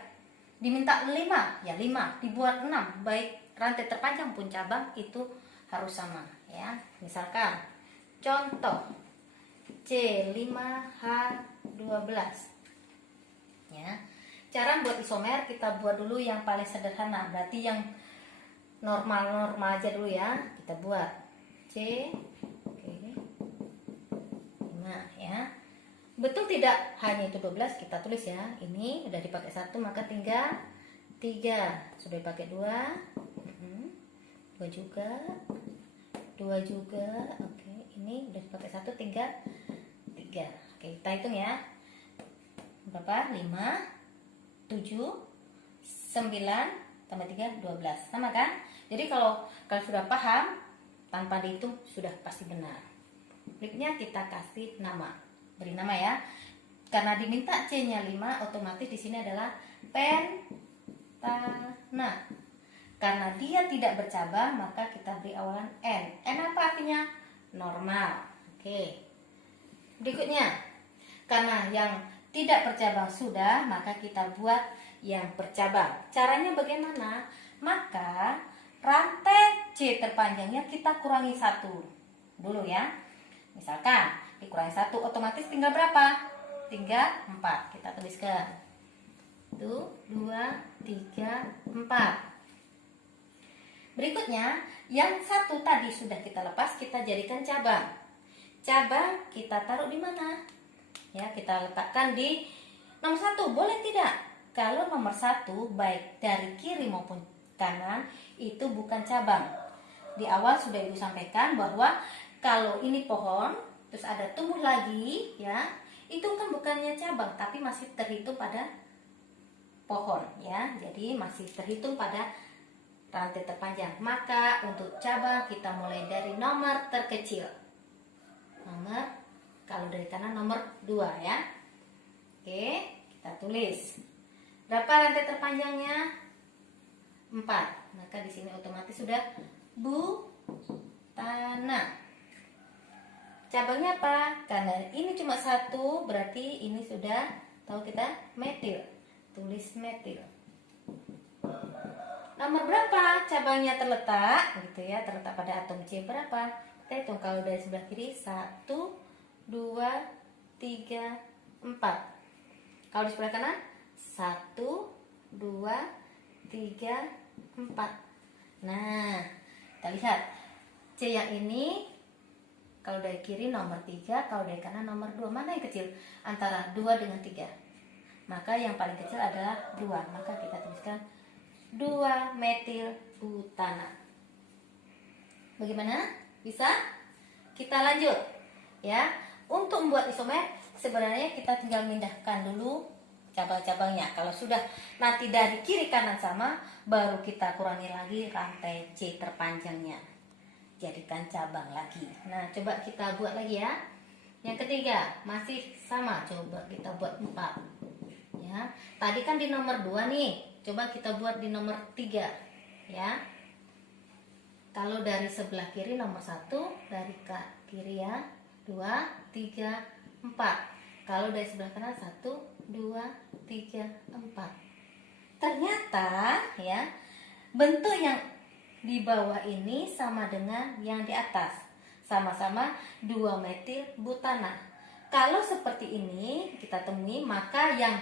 Diminta 5, ya 5, dibuat 6, baik rantai terpanjang pun cabang itu harus sama ya. Misalkan contoh C5H12. Ya. Cara buat isomer kita buat dulu yang paling sederhana, berarti yang normal aja dulu ya. Kita buat C, oke, 5 ya. Betul tidak hanya itu 12, kita tulis ya. Ini udah dipakai 1 maka tinggal 3. Sudah dipakai 2. 2 juga. 2 juga. Oke, ini udah dipakai 1 tinggal 3. Oke, kita hitung ya. Berapa? 5, 7, 9 tambah 3, 12. Sama kan? Jadi kalau kalian sudah paham, tanpa dihitung sudah pasti benar. Berikutnya kita kasih nama. Beri nama ya. Karena diminta C-nya 5, otomatis di sini adalah pentana. Karena dia tidak bercabang, maka kita beri awalan N. N apa artinya? Normal. Oke. Berikutnya, karena yang tidak bercabang sudah, maka kita buat yang bercabang. Caranya bagaimana? Maka rantai C terpanjangnya kita kurangi 1 dulu ya. Misalkan dikurangi 1 otomatis tinggal berapa? Tinggal 4. Kita tuliskan 1, 2, 3, 4. Berikutnya yang 1 tadi sudah kita lepas, kita jadikan cabang. Cabang kita taruh di mana? Ya, kita letakkan di nomor 1, boleh tidak? Kalau nomor 1 baik dari kiri maupun kanan itu bukan cabang. Di awal sudah Ibu sampaikan bahwa kalau ini pohon terus ada tumbuh lagi ya, itu kan bukannya cabang tapi masih terhitung pada pohon ya. Jadi masih terhitung pada rantai terpanjang. Maka untuk cabang kita mulai dari nomor terkecil. Nomor, kalau dari kanan nomor 2 ya. Oke, kita tulis. Berapa rantai terpanjangnya? 4. Maka di sini otomatis sudah butana. Cabangnya apa? Karena ini cuma 1, berarti ini sudah tahu kita metil. Tulis metil. Nomor berapa cabangnya terletak? Gitu ya, terletak pada atom C berapa? Kita hitung kalau dari sebelah kiri 1, 2, 3, 4. Kalau di sebelah kanan 1, 2, 3, 4. Nah, kita lihat C yang ini kalau dari kiri nomor 3, kalau dari kanan nomor 2. Mana yang kecil? Antara 2 dengan 3. maka yang paling kecil adalah 2. Maka kita tuliskan 2 metil butana. Bagaimana? Bisa? Kita lanjut ya. Untuk membuat isomer sebenarnya kita tinggal mindahkan dulu cabang-cabangnya. Kalau sudah nanti dari kiri kanan sama, baru kita kurangi lagi rantai C terpanjangnya, jadikan cabang lagi. Nah, coba kita buat lagi ya. Yang ketiga masih sama, coba kita buat 4 ya. Tadi kan di nomor 2 nih, coba kita buat di nomor 3 ya. Kalau dari sebelah kiri nomor 1, dari kiri ya, 2, 3, 4. Kalau dari sebelah kanan 1, 2, 3, 4. Ternyata ya, bentuk yang di bawah ini sama dengan yang di atas. Sama-sama 2 metil butana. Kalau seperti ini kita temui, maka yang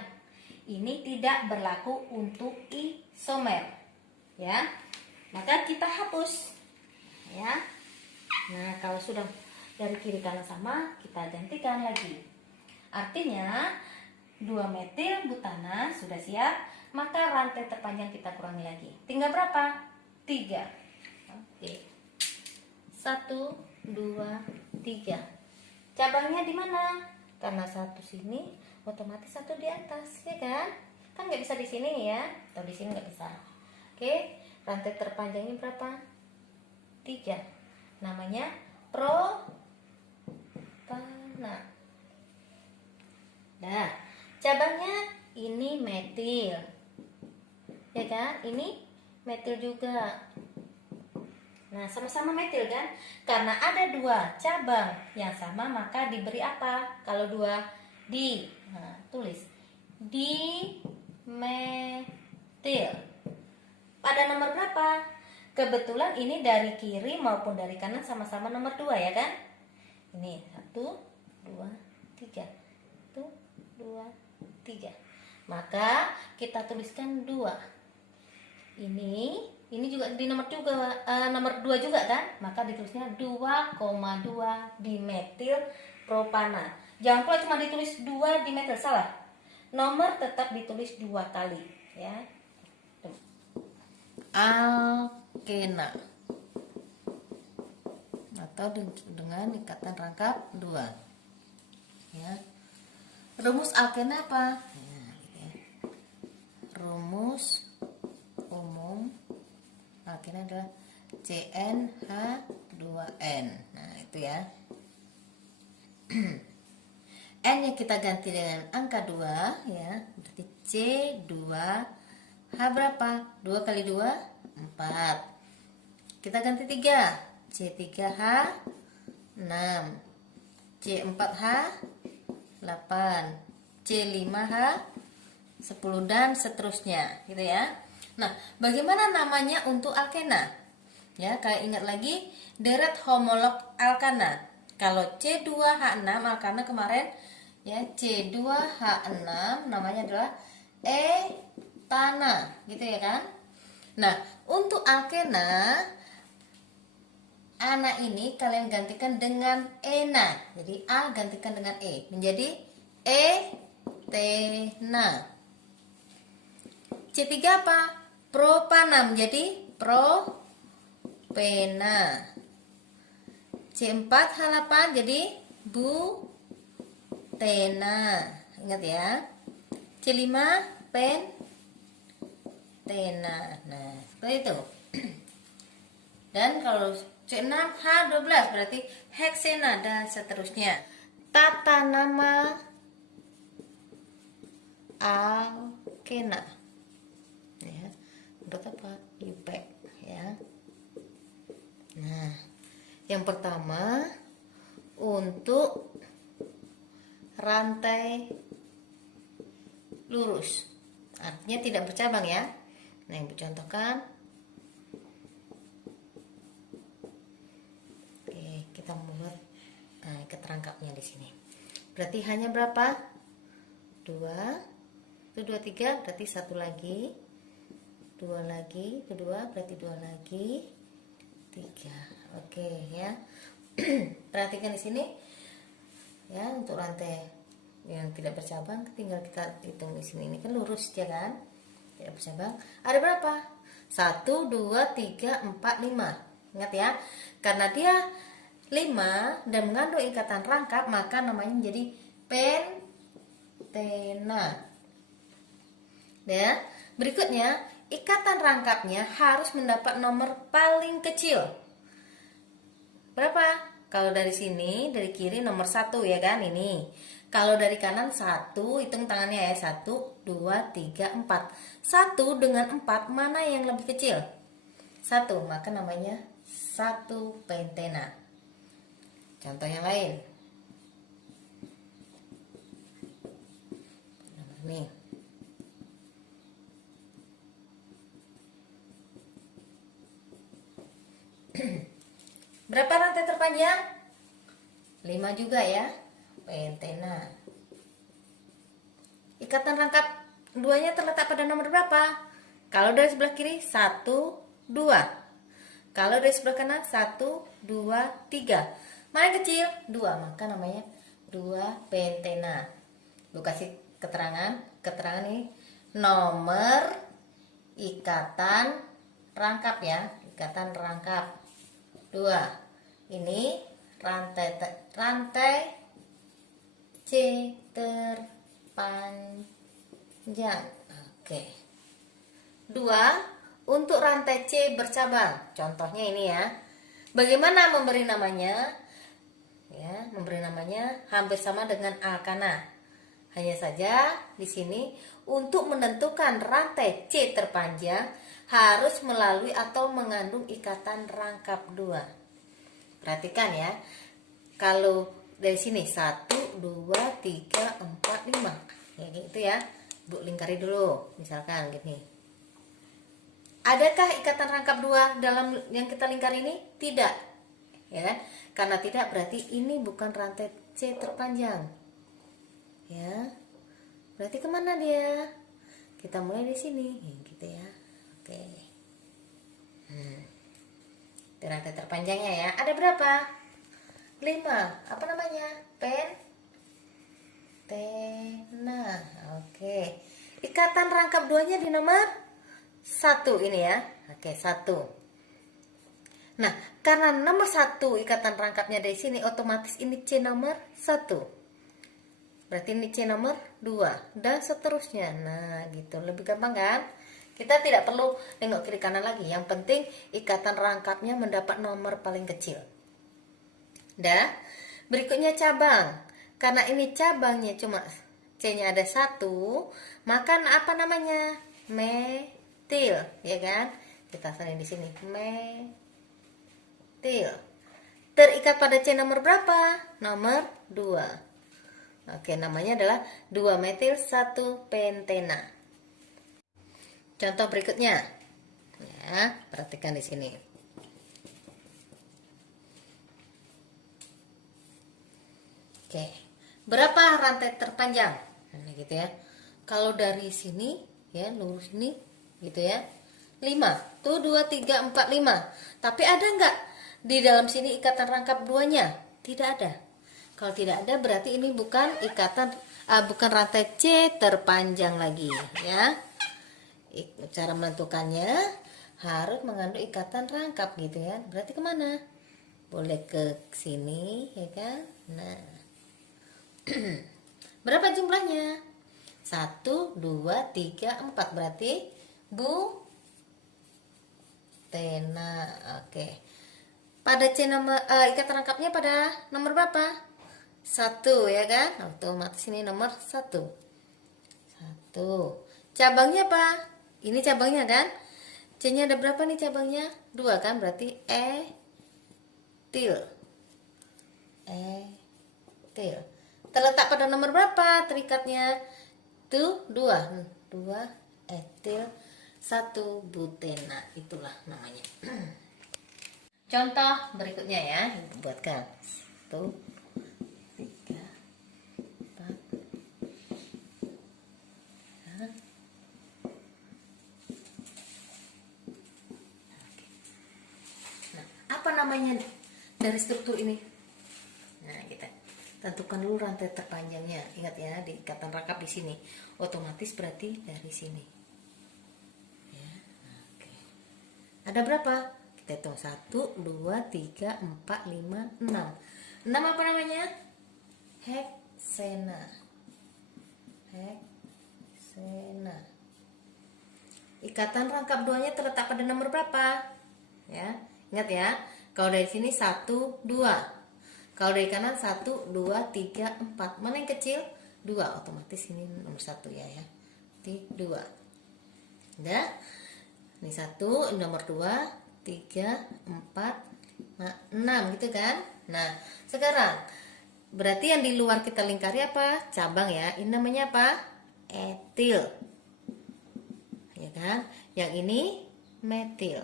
ini tidak berlaku untuk isomer. Ya. Maka kita hapus. Ya. Nah, kalau sudah dari kiri kanan sama, kita gantikan lagi. Artinya 2 metil butana sudah siap, maka rantai terpanjang kita kurangi lagi. Tinggal berapa? 3. Oke. 1, 2, 3. Cabangnya di mana? Karena 1 sini, otomatis 1 di atas, ya kan? Kan nggak bisa di sini ya, atau di sini nggak bisa. Oke, rantai terpanjangnya berapa? 3. Namanya propana. Nah, cabangnya ini metil, ya kan? Ini metil juga. Nah, sama-sama metil kan? Karena ada 2 cabang yang sama, maka diberi apa? Kalau 2 di, nah, tulis di metil. Pada nomor berapa? Kebetulan ini dari kiri maupun dari kanan sama-sama nomor 2 ya kan? Ini 1, 2, 3. 1, 2, 3. Maka kita tuliskan 2. Ini juga di nomor 2 juga kan? Maka ditulisnya 2,2 dimetil propana. Jangan pula cuma ditulis 2 dimetil, salah. Nomor tetap ditulis 2 kali ya. Alkena atau dengan ikatan rangkap 2 ya. Rumus alkena apa? Nah, gitu ya. Rumus umum alkena adalah CnH2n. Nah, itu ya. N yang kita ganti dengan angka 2 ya, berarti C2H berapa? 2 kali 2 4. Kita ganti 3, C3H 6, C4H 8, C5H 10 dan seterusnya gitu ya. Nah, bagaimana namanya untuk alkena? Ya, kayak ingat lagi deret homolog alkana. Kalau C2H6 alkana kemarin ya, C2H6 namanya adalah etana, gitu ya kan? Nah, untuk alkena ana ini kalian gantikan dengan ena. Jadi A gantikan dengan E menjadi etena. C3 apa? Propana menjadi propena. C4H8 jadi butena. Ingat ya. C5 pentena. Nah, seperti itu. Dan kalau C6H12 berarti heksena dan seterusnya. Tata nama alkena. Ya, buat apa? IUPAC ya. Nah, yang pertama untuk rantai lurus, artinya tidak bercabang ya. Nah, yang dicontohkan, oke, kita membuat ikat rangkapnya di sini. Berarti hanya berapa? 2, itu 2, 3, berarti 1 lagi, 2 lagi, kedua berarti 2 lagi, 3. Oke ya. Perhatikan di sini ya, untuk rantai yang tidak bercabang tinggal kita hitung di sini. Ini kan lurus ya kan, tidak bercabang. Ada berapa? 1, 2, 3, 4, 5. Ingat ya, karena dia 5 dan mengandung ikatan rangkap, maka namanya menjadi pentena. Ya, berikutnya ikatan rangkapnya harus mendapat nomor paling kecil. Berapa? Kalau dari sini, dari kiri nomor 1 ya kan, ini. Kalau dari kanan 1, hitung tangannya ya, 1, 2, 3, 4. 1 dengan 4 mana yang lebih kecil? 1, maka namanya 1 pentena. Contoh yang lain. Nih. Berapa rantai terpanjang? 5 juga ya, pentena. Ikatan rangkap duanya terletak pada nomor berapa? Kalau dari sebelah kiri 1, 2. Kalau dari sebelah kanan 1, 2, 3. Mana yang kecil? 2, maka namanya 2 pentena. Lu kasih keterangan ini nomor ikatan rangkap ya, ikatan rangkap 2. Ini rantai C terpanjang. Oke. 2, untuk rantai C bercabang. Contohnya ini ya. Bagaimana memberi namanya? Ya, memberi namanya hampir sama dengan alkana. Hanya saja di sini untuk menentukan rantai C terpanjang harus melalui atau mengandung ikatan rangkap 2. Perhatikan ya. Kalau dari sini 1, 2, 3, 4, 5. Ya gitu ya. Bu lingkari dulu. Misalkan gini. Adakah ikatan rangkap 2 dalam yang kita lingkar ini? Tidak. Ya. Karena tidak berarti ini bukan rantai C terpanjang. Ya. Berarti kemana dia? Kita mulai di sini. Gitu ya. Oke. Rantai terpanjangnya ya. Ada berapa? 5. Apa namanya? Pentena. Oke. Ikatan rangkap 2-nya di nomor 1 ini ya. Oke, 1. Nah, karena nomor 1 ikatan rangkapnya dari sini, otomatis ini C nomor 1. Berarti ini C nomor 2 dan seterusnya. Nah, gitu. Lebih gampang kan? Kita tidak perlu nengok kiri kanan lagi. Yang penting ikatan rangkapnya mendapat nomor paling kecil. Dah. Berikutnya cabang. Karena ini cabangnya cuma C-nya ada 1, maka apa namanya? Metil, ya kan? Kita tulis di sini. Metil. Terikat pada C nomor berapa? Nomor 2. Oke, namanya adalah 2 metil 1 pentena. Contoh berikutnya, ya, perhatikan di sini. Oke, berapa rantai terpanjang? Nah, gitu ya. Kalau dari sini, ya, lurus ini, gitu ya. 5, tuh 2, 3, 4, 5. Tapi ada nggak di dalam sini ikatan rangkap 2-nya? Tidak ada. Kalau tidak ada, berarti ini bukan bukan rantai C terpanjang lagi, ya. Cara menentukannya harus mengandung ikatan rangkap gitu ya. Berarti kemana? Boleh ke sini ya kan. Nah. Berapa jumlahnya? 1, 2, 3, 4. Berarti butena. Oke. Pada C nomor ikatan rangkapnya pada nomor berapa? 1 ya kan. Otomatis ini nomor 1. Cabangnya apa? Ini cabangnya kan? C-nya ada berapa nih cabangnya? 2 kan? Berarti etil. Terletak pada nomor berapa terikatnya? Tuh 2 etil 1 butena. Itulah namanya. Contoh berikutnya ya, buatkan. 1, 3, 4. Apa namanya dari struktur ini? Nah, kita tentukan dulu rantai terpanjangnya. Ingat ya, di ikatan rangkap di sini. Otomatis berarti dari sini. Ya, oke. Ada berapa? Kita hitung 1, 2, 3, 4, 5, 6. 6 apa namanya? Heksena. Heksena. Ikatan rangkap duanya terletak pada nomor berapa? Ya, ingat ya. Kalau dari sini 1, 2. Kalau dari kanan 1, 2, 3, 4. Mana yang kecil? 2. Otomatis ini nomor 1 ya. 2. Udah? Ini 1, nomor 2, 3, 4, 6 gitu kan? Nah, sekarang berarti yang di luar kita lingkari apa? Cabang ya. Ini namanya apa? Etil. Ya kan? Yang ini metil.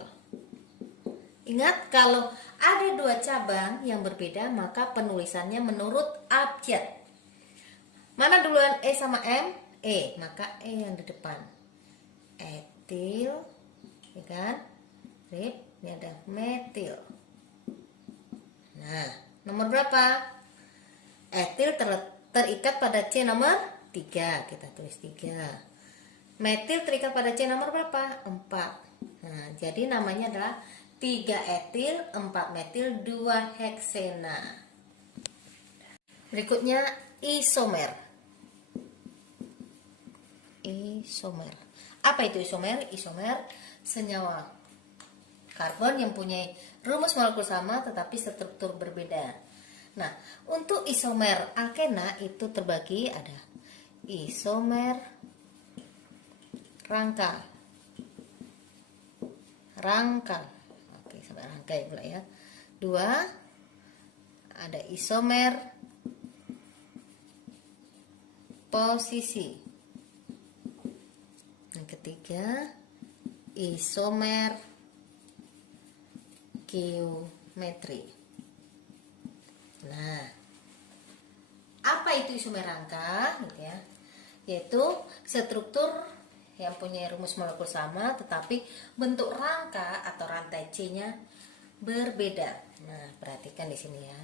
Ingat, kalau ada dua cabang yang berbeda, maka penulisannya menurut abjad. Mana duluan E sama M? E, maka E yang di depan. Etil, ya kan? Ini ada metil. Nah, nomor berapa? Etil terikat pada C nomor 3. Kita tulis 3. Metil terikat pada C nomor berapa? 4. Nah, jadi namanya adalah 3 etil, 4 metil, 2 heksena. Berikutnya isomer. Isomer. Apa itu isomer? Isomer senyawa karbon yang punya rumus molekul sama tetapi struktur berbeda. Nah, untuk isomer alkena itu terbagi ada isomer rangkal. Oke, sampai rangkai pula ya. 2, ada isomer posisi. Yang ketiga, isomer geometri. Nah, apa itu isomer rangka? Gitu ya. Yaitu struktur yang punya rumus molekul sama tetapi bentuk rangka atau rantai C-nya berbeda. Nah, perhatikan di sini ya.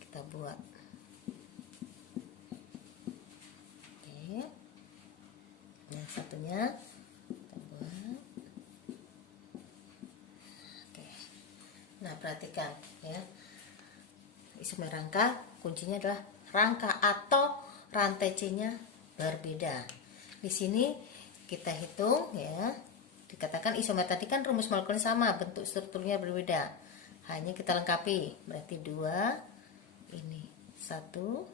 Kita buat. Oke. Yang satunya kita buat. Oke. Nah, perhatikan ya. Isomer rangka kuncinya adalah rangka atau rantai C-nya berbeda. Di sini kita hitung ya. Dikatakan isomer tadi kan rumus molekulnya sama, bentuk strukturnya berbeda. Hanya kita lengkapi. Berarti 2, ini 1,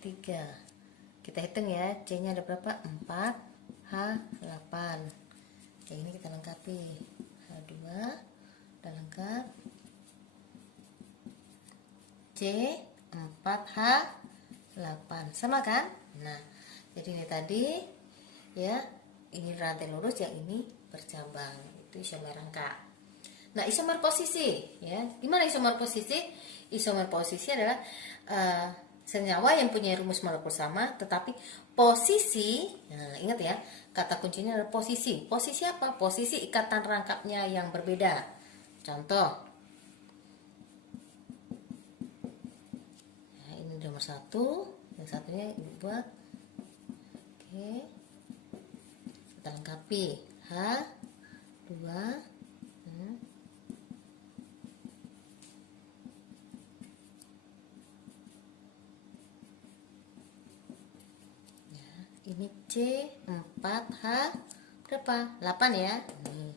3. Kita hitung ya, C-nya ada berapa? 4, H8. Yang ini kita lengkapi. H2 udah lengkap. C 4H8 sama kan? Nah, jadi ini tadi ya, ini rantai lurus, yang ini bercabang. Itu isomer rangka. Nah, isomer posisi ya. Gimana isomer posisi? Isomer posisi adalah senyawa yang punya rumus molekul sama tetapi posisi, nah ingat ya, kata kuncinya adalah posisi. Posisi apa? Posisi ikatan rangkapnya yang berbeda. Contoh, nah, ini nomor 1, yang satunya dibuat. Oke, kita lengkapi. H2. Ini C4H berapa? 8 ya. Ini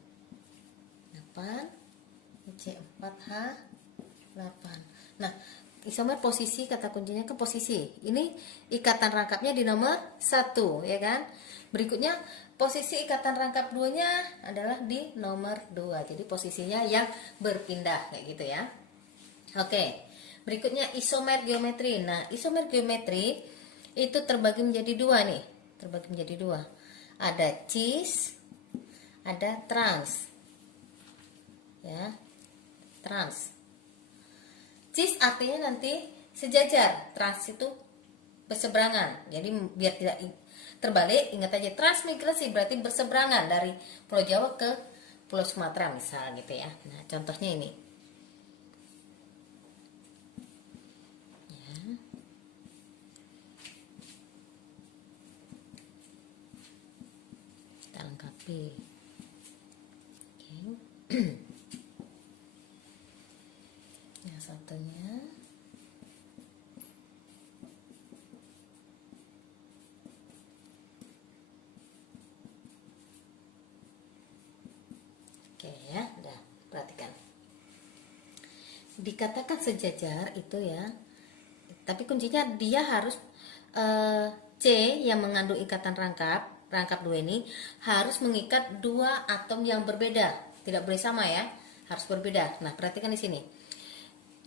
8. Ini C4H8. Nah, isomer posisi, kata kuncinya ke posisi. Ini ikatan rangkapnya di nomor 1 ya kan. Berikutnya posisi ikatan rangkap 2-nya adalah di nomor 2. Jadi posisinya yang berpindah kayak gitu ya. Oke. Berikutnya isomer geometri. Nah, isomer geometri itu terbagi menjadi 2 nih. Terbagi menjadi 2. Ada cis, ada trans. Ya. Trans. Cis artinya nanti sejajar, trans itu berseberangan. Jadi biar tidak terbalik, ingat aja transmigrasi berarti berseberangan dari Pulau Jawa ke Pulau Sumatera misal gitu ya. Nah, contohnya ini. B. Oke. Yang satunya oke ya, udah perhatikan. Dikatakan sejajar itu ya, tapi kuncinya dia harus C yang mengandung ikatan rangkap dua ini harus mengikat dua atom yang berbeda, tidak boleh sama ya, harus berbeda. Nah perhatikan di sini,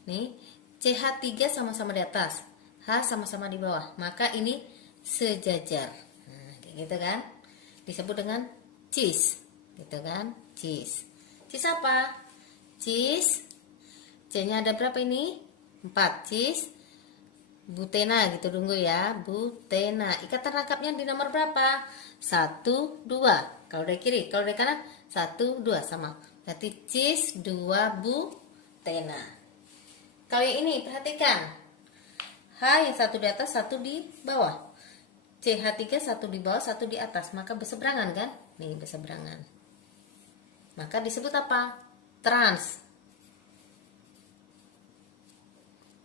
nih CH3 sama-sama di atas, H sama-sama di bawah, maka ini sejajar. Nah, kayak gitu kan, disebut dengan cis, gitu kan, cis. Cis apa? Cis C-nya ada berapa ini? 4. Cis butena gitu, tunggu ya, butena. Ikatan rangkapnya di nomor berapa? 1, 2. Kalau dari kiri, kalau dari kanan 1, 2 sama. Berarti cis 2 butena. Kalau yang ini perhatikan, H yang satu di atas, satu di bawah. CH3 satu di bawah, satu di atas, maka berseberangan kan? Nih berseberangan. Maka disebut apa? Trans.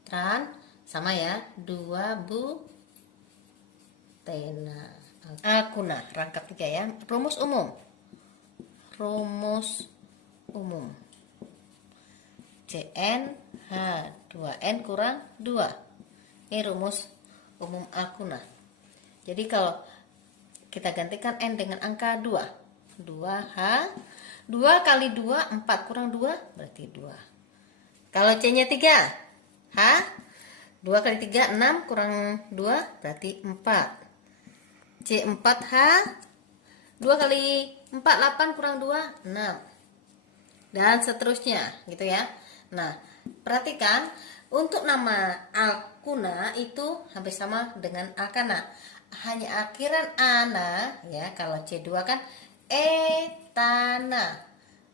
Trans sama ya, 2 butena. Akuna, rangkap 3 ya. Rumus umum. Rumus umum. CnH2n kurang 2. Ini rumus umum akuna. Jadi kalau kita gantikan N dengan angka 2. 2H 2 kali 2 4 kurang 2 berarti 2. Kalau C-nya 3, H 2 kali 3 6 kurang 2 berarti 4. C4H 2 kali 4 8 kurang 2 6. Dan seterusnya gitu ya. Nah, perhatikan untuk nama alkuna itu hampir sama dengan alkana. Hanya akhiran ana ya, kalau C2 kan etana.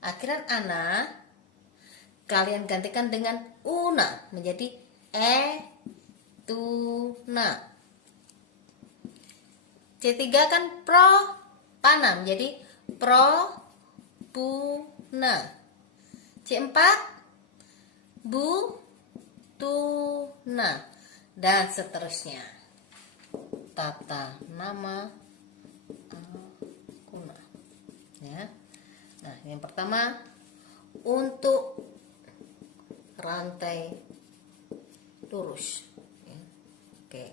Akhiran ana kalian gantikan dengan una menjadi etuna. C3 kan propana menjadi propuna. C4 butuna dan seterusnya. Tata nama alkuna ya. Nah, yang pertama untuk rantai lurus ya. Oke.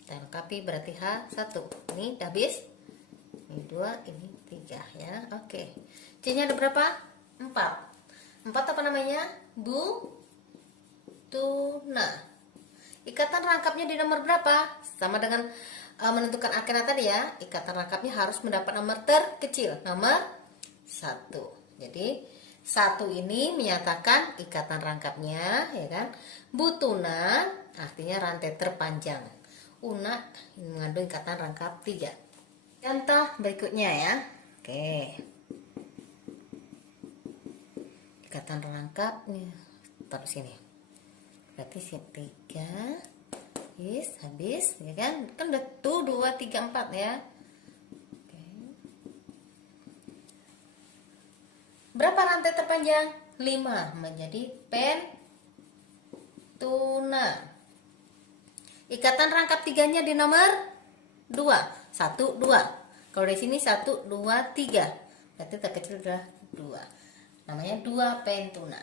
Kita lengkapi berarti H1 ini udah habis, ini 2, ini 3 ya. Oke, C-nya ada berapa? 4 apa namanya? Butuna. Ikatan rangkapnya di nomor berapa? Sama dengan menentukan akhiran tadi ya. Ikatan rangkapnya harus mendapat nomor terkecil, nomor 1. Jadi 1 ini menyatakan ikatan rangkapnya ya kan. Butuna artinya rantai terpanjang. Una mengandung ikatan rangkap 3. Contoh berikutnya ya. Oke. Ikatan rangkapnya taruh sini. Berarti 3 habis ya kan? Kan udah tuh 2 3 4 ya. Oke. Berapa rantai terpanjang? 5 menjadi pentuna. Ikatan rangkap 3-nya di nomor 2. 1 2. Kalau di sini 1 2 3. Berarti terkecil adalah 2. Namanya 2 pentuna.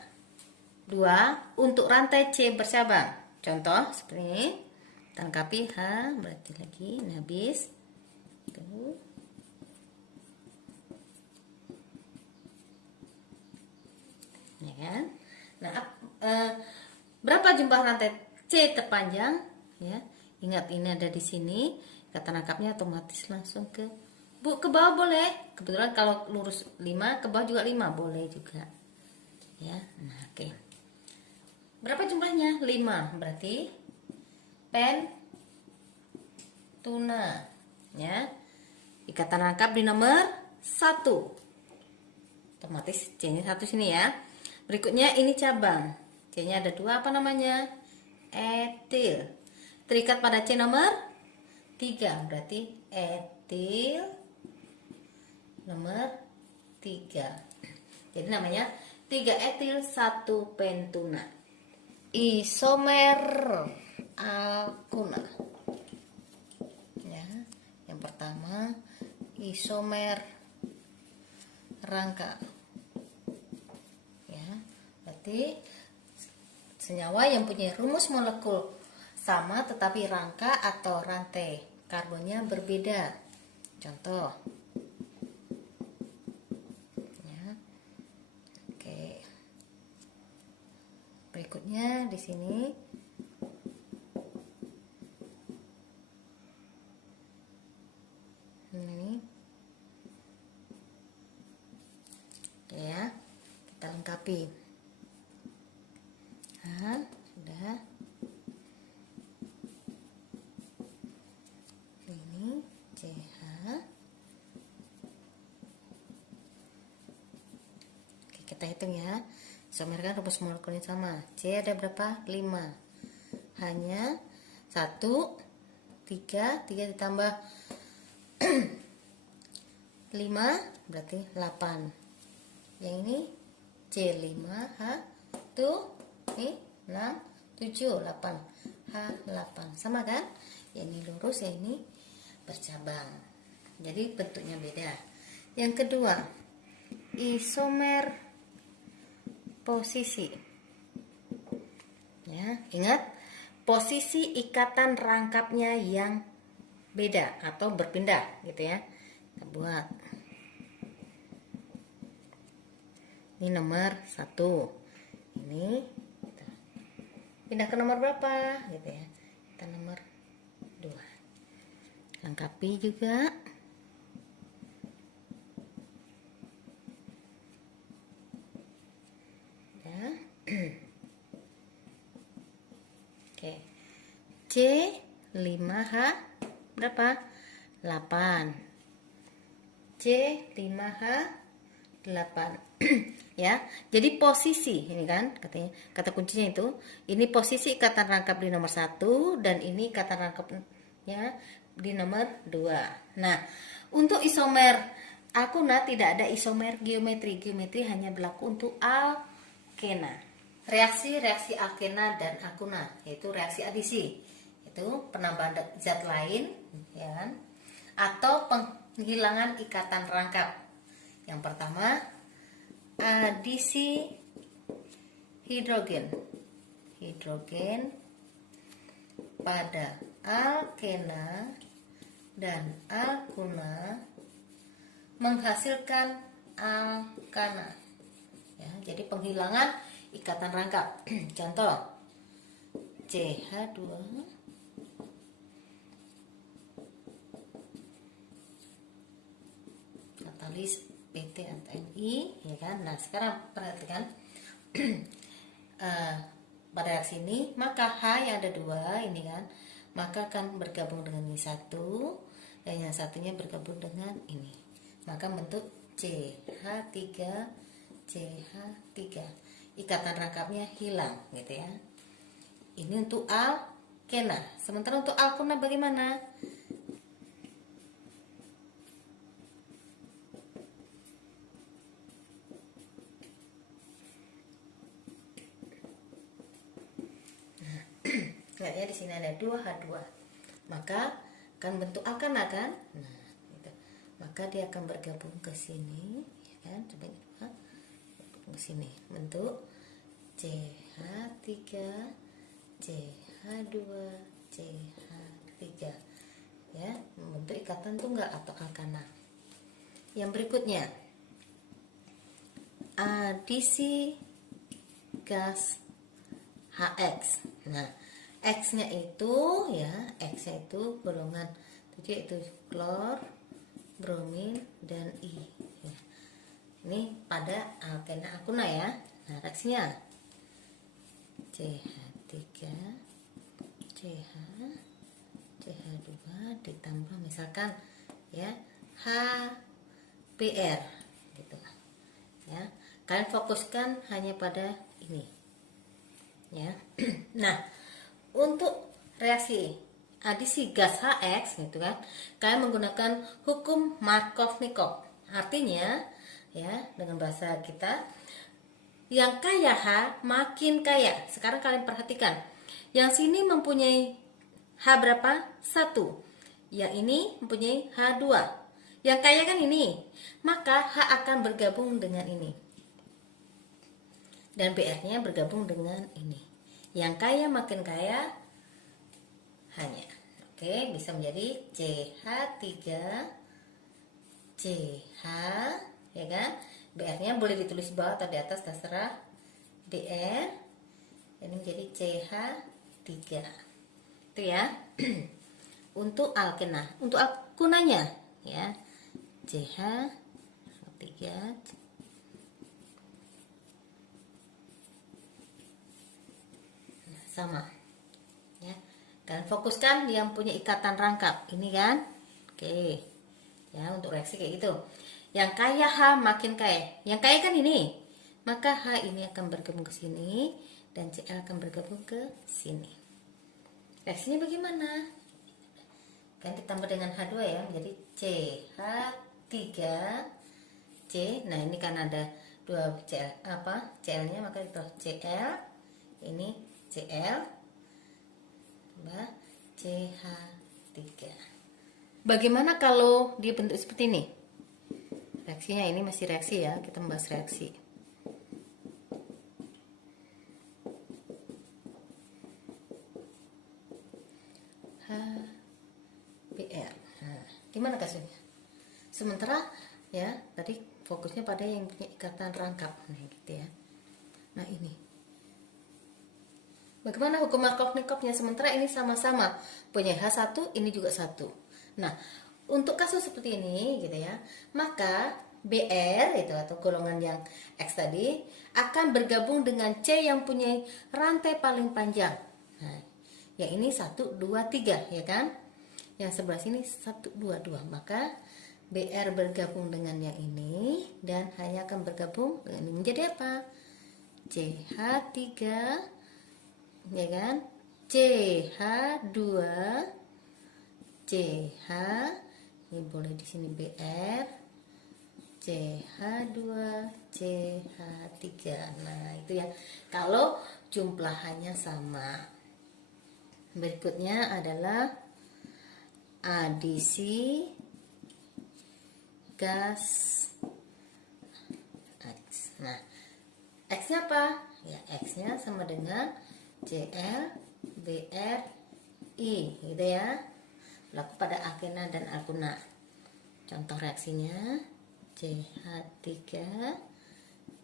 2 untuk rantai C bercabang. Contoh seperti ini. Tangkapi H berarti lagi habis. Tuh. Ya kan? Nah, berapa jumlah rantai C terpanjang? Ya, ingat ini ada di sini. Kata rangkapnya otomatis langsung ke bawah boleh. Kebetulan kalau lurus 5 ke bawah juga 5 boleh juga. Ya, nah oke. Berapa jumlahnya? 5. Berarti pentuna. Ya. Ikatan rangkap di nomor 1. Otomatis C-nya 1 sini ya. Berikutnya ini cabang. C-nya ada 2 apa namanya? Etil. Terikat pada C nomor 3, berarti etil nomor 3. Jadi namanya 3 etil 1 pentuna. Isomer alkuna. Ya, yang pertama isomer rangka. Ya, berarti senyawa yang punya rumus molekul sama tetapi rangka atau rantai karbonnya berbeda. Contoh. Ya. Oke. Berikutnya di sini ini. Ya. Kita lengkapi. Nah, sudah. Ini CH. Oke, kita hitung ya. Isomer kan rumus molekulnya sama. C ada berapa? 5. Hanya 1, 3 ditambah 5 berarti 8. Yang ini C5H ini 6, 7, 8 H8 sama kan? Yang ini lurus, yang ini bercabang. Jadi bentuknya beda. Yang kedua, isomer posisi. Ya, ingat posisi ikatan rangkapnya yang beda atau berpindah gitu ya. Kita buat. Ini nomor 1. Ini kita pindah ke nomor berapa gitu ya. Kita nomor 2. Lengkapi juga. Ya. Oke. C5H berapa? 8. C5H 8. Ya. Jadi posisi ini kan katanya kata kuncinya itu, ini posisi ikatan rangkap di nomor 1 dan ini ikatan rangkapnya di nomor 2. Nah, untuk isomer alkuna tidak ada isomer geometri. Geometri hanya berlaku untuk alkena. Reaksi alkena dan alkuna yaitu reaksi adisi, itu penambahan zat lain ya kan? Atau penghilangan ikatan rangkap. Yang pertama adisi hidrogen pada alkena dan alkuna menghasilkan alkana. Ya, jadi penghilangan ikatan rangkap. Contoh CH2 katalis PT atau Ni, ya kan? Nah, sekarang perhatikan pada reaksi ini, maka H yang ada 2 ini kan, maka akan bergabung dengan ini 1 dan yang satunya bergabung dengan ini. Maka bentuk CH3 CH3. Ikatan rangkapnya hilang gitu ya. Ini untuk alkena. Sementara untuk alkuna bagaimana? Lihat ya, di sini ada 2H2. Maka akan bentuk alkana kan? Nah, gitu. Maka dia akan bergabung ke sini, ya kan? Coba bergabung ke sini, bentuk CH3 CH2 CH3. Ya, membentuk ikatan tunggal atau alkana. Yang berikutnya adisi gas HX. Nah, X-nya itu ya, X-nya itu golongan 7 yaitu klor, bromin dan I. Ya. Ini pada alkena alkuna ya. Nah, reaksinya CH3 CH CH2 ditambah misalkan ya HBr gitu. Ya. Kalian fokuskan hanya pada ini. Ya. Nah, untuk reaksi adisi gas HX gitu kan, kalian menggunakan hukum Markovnikov. Artinya ya, dengan bahasa kita, yang kaya H makin kaya. Sekarang kalian perhatikan, yang sini mempunyai H berapa? 1. Yang ini mempunyai H2. Yang kaya kan ini, maka H akan bergabung dengan ini, dan BR-nya bergabung dengan ini. Yang kaya makin kaya hanya. Oke, bisa menjadi CH3 CH, ya kan? BR-nya boleh ditulis di bawah atau di atas, terserah. BR ini menjadi CH3. Itu ya. Untuk alkena, untuk alkunanya ya, CH3 sama ya. Kalian fokuskan yang punya ikatan rangkap ini kan. Oke ya, untuk reaksi kayak gitu. Yang kaya H makin kaya, yang kaya kan ini, maka H ini akan bergabung ke sini dan Cl akan bergabung ke sini. Reaksinya bagaimana? Kan ditambah dengan H2 ya, menjadi CH3 C. Nah ini kan ada 2 Cl, Cl-nya, maka itu Cl, ini Cl tambah CH3. Bagaimana kalau dia bentuk seperti ini? Reaksinya ini masih reaksi ya, kita membahas reaksi. HBr. Nah, gimana kasusnya? Sementara ya tadi fokusnya pada yang punya ikatan rangkap, nah gitu ya. Nah ini, bagaimana hukum Markovnikovnya? Sementara ini sama-sama punya H1, ini juga 1. Nah, untuk kasus seperti ini gitu ya, maka BR itu atau golongan yang X tadi akan bergabung dengan C yang punya rantai paling panjang. Nah, yang ini 1, 2, 3 ya kan? Yang sebelah sini 1, 2, 2. Maka BR bergabung dengan yang ini dan hanya akan bergabung dengan ini menjadi apa? CH3 ya kan, CH2 CH, ini boleh di sini BR, CH2 CH3. Nah itu ya, kalau jumlahannya sama. Berikutnya adalah adisi gas X. Nah X-nya apa? Ya X-nya sama dengan Cl Br I gitu ya, berlaku pada alkena dan alkuna. Contoh reaksinya CH3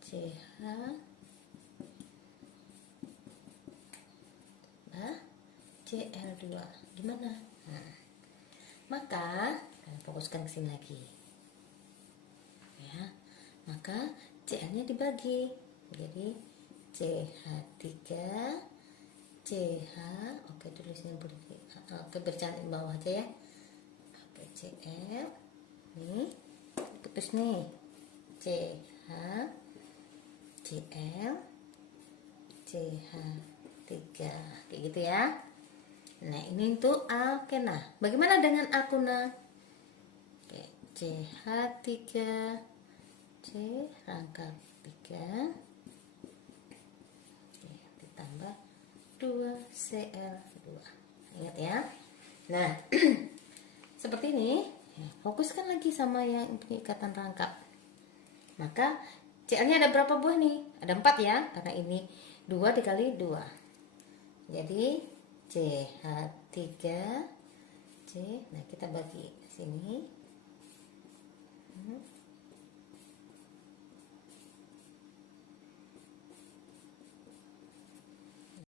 CH Cl2. Gimana? Nah, maka fokuskan ke sini lagi ya, maka Cl-nya dibagi jadi CH3 CH, oke tulisnya boleh, oke bercantik di bawah aja ya. Oke Cl, nih putus nih, CH Cl CH3 kayak gitu ya. Nah ini untuk alkena. Bagaimana dengan alkuna? Oke, CH3 C rangkap 3 ditambah 2Cl2. Ingat ya. Nah, seperti ini. Fokuskan lagi sama yang punya ikatan rangkap. Maka Cl-nya ada berapa buah nih? Ada 4 ya, karena ini 2 dikali 2. Jadi CH3 C. Nah, kita bagi sini.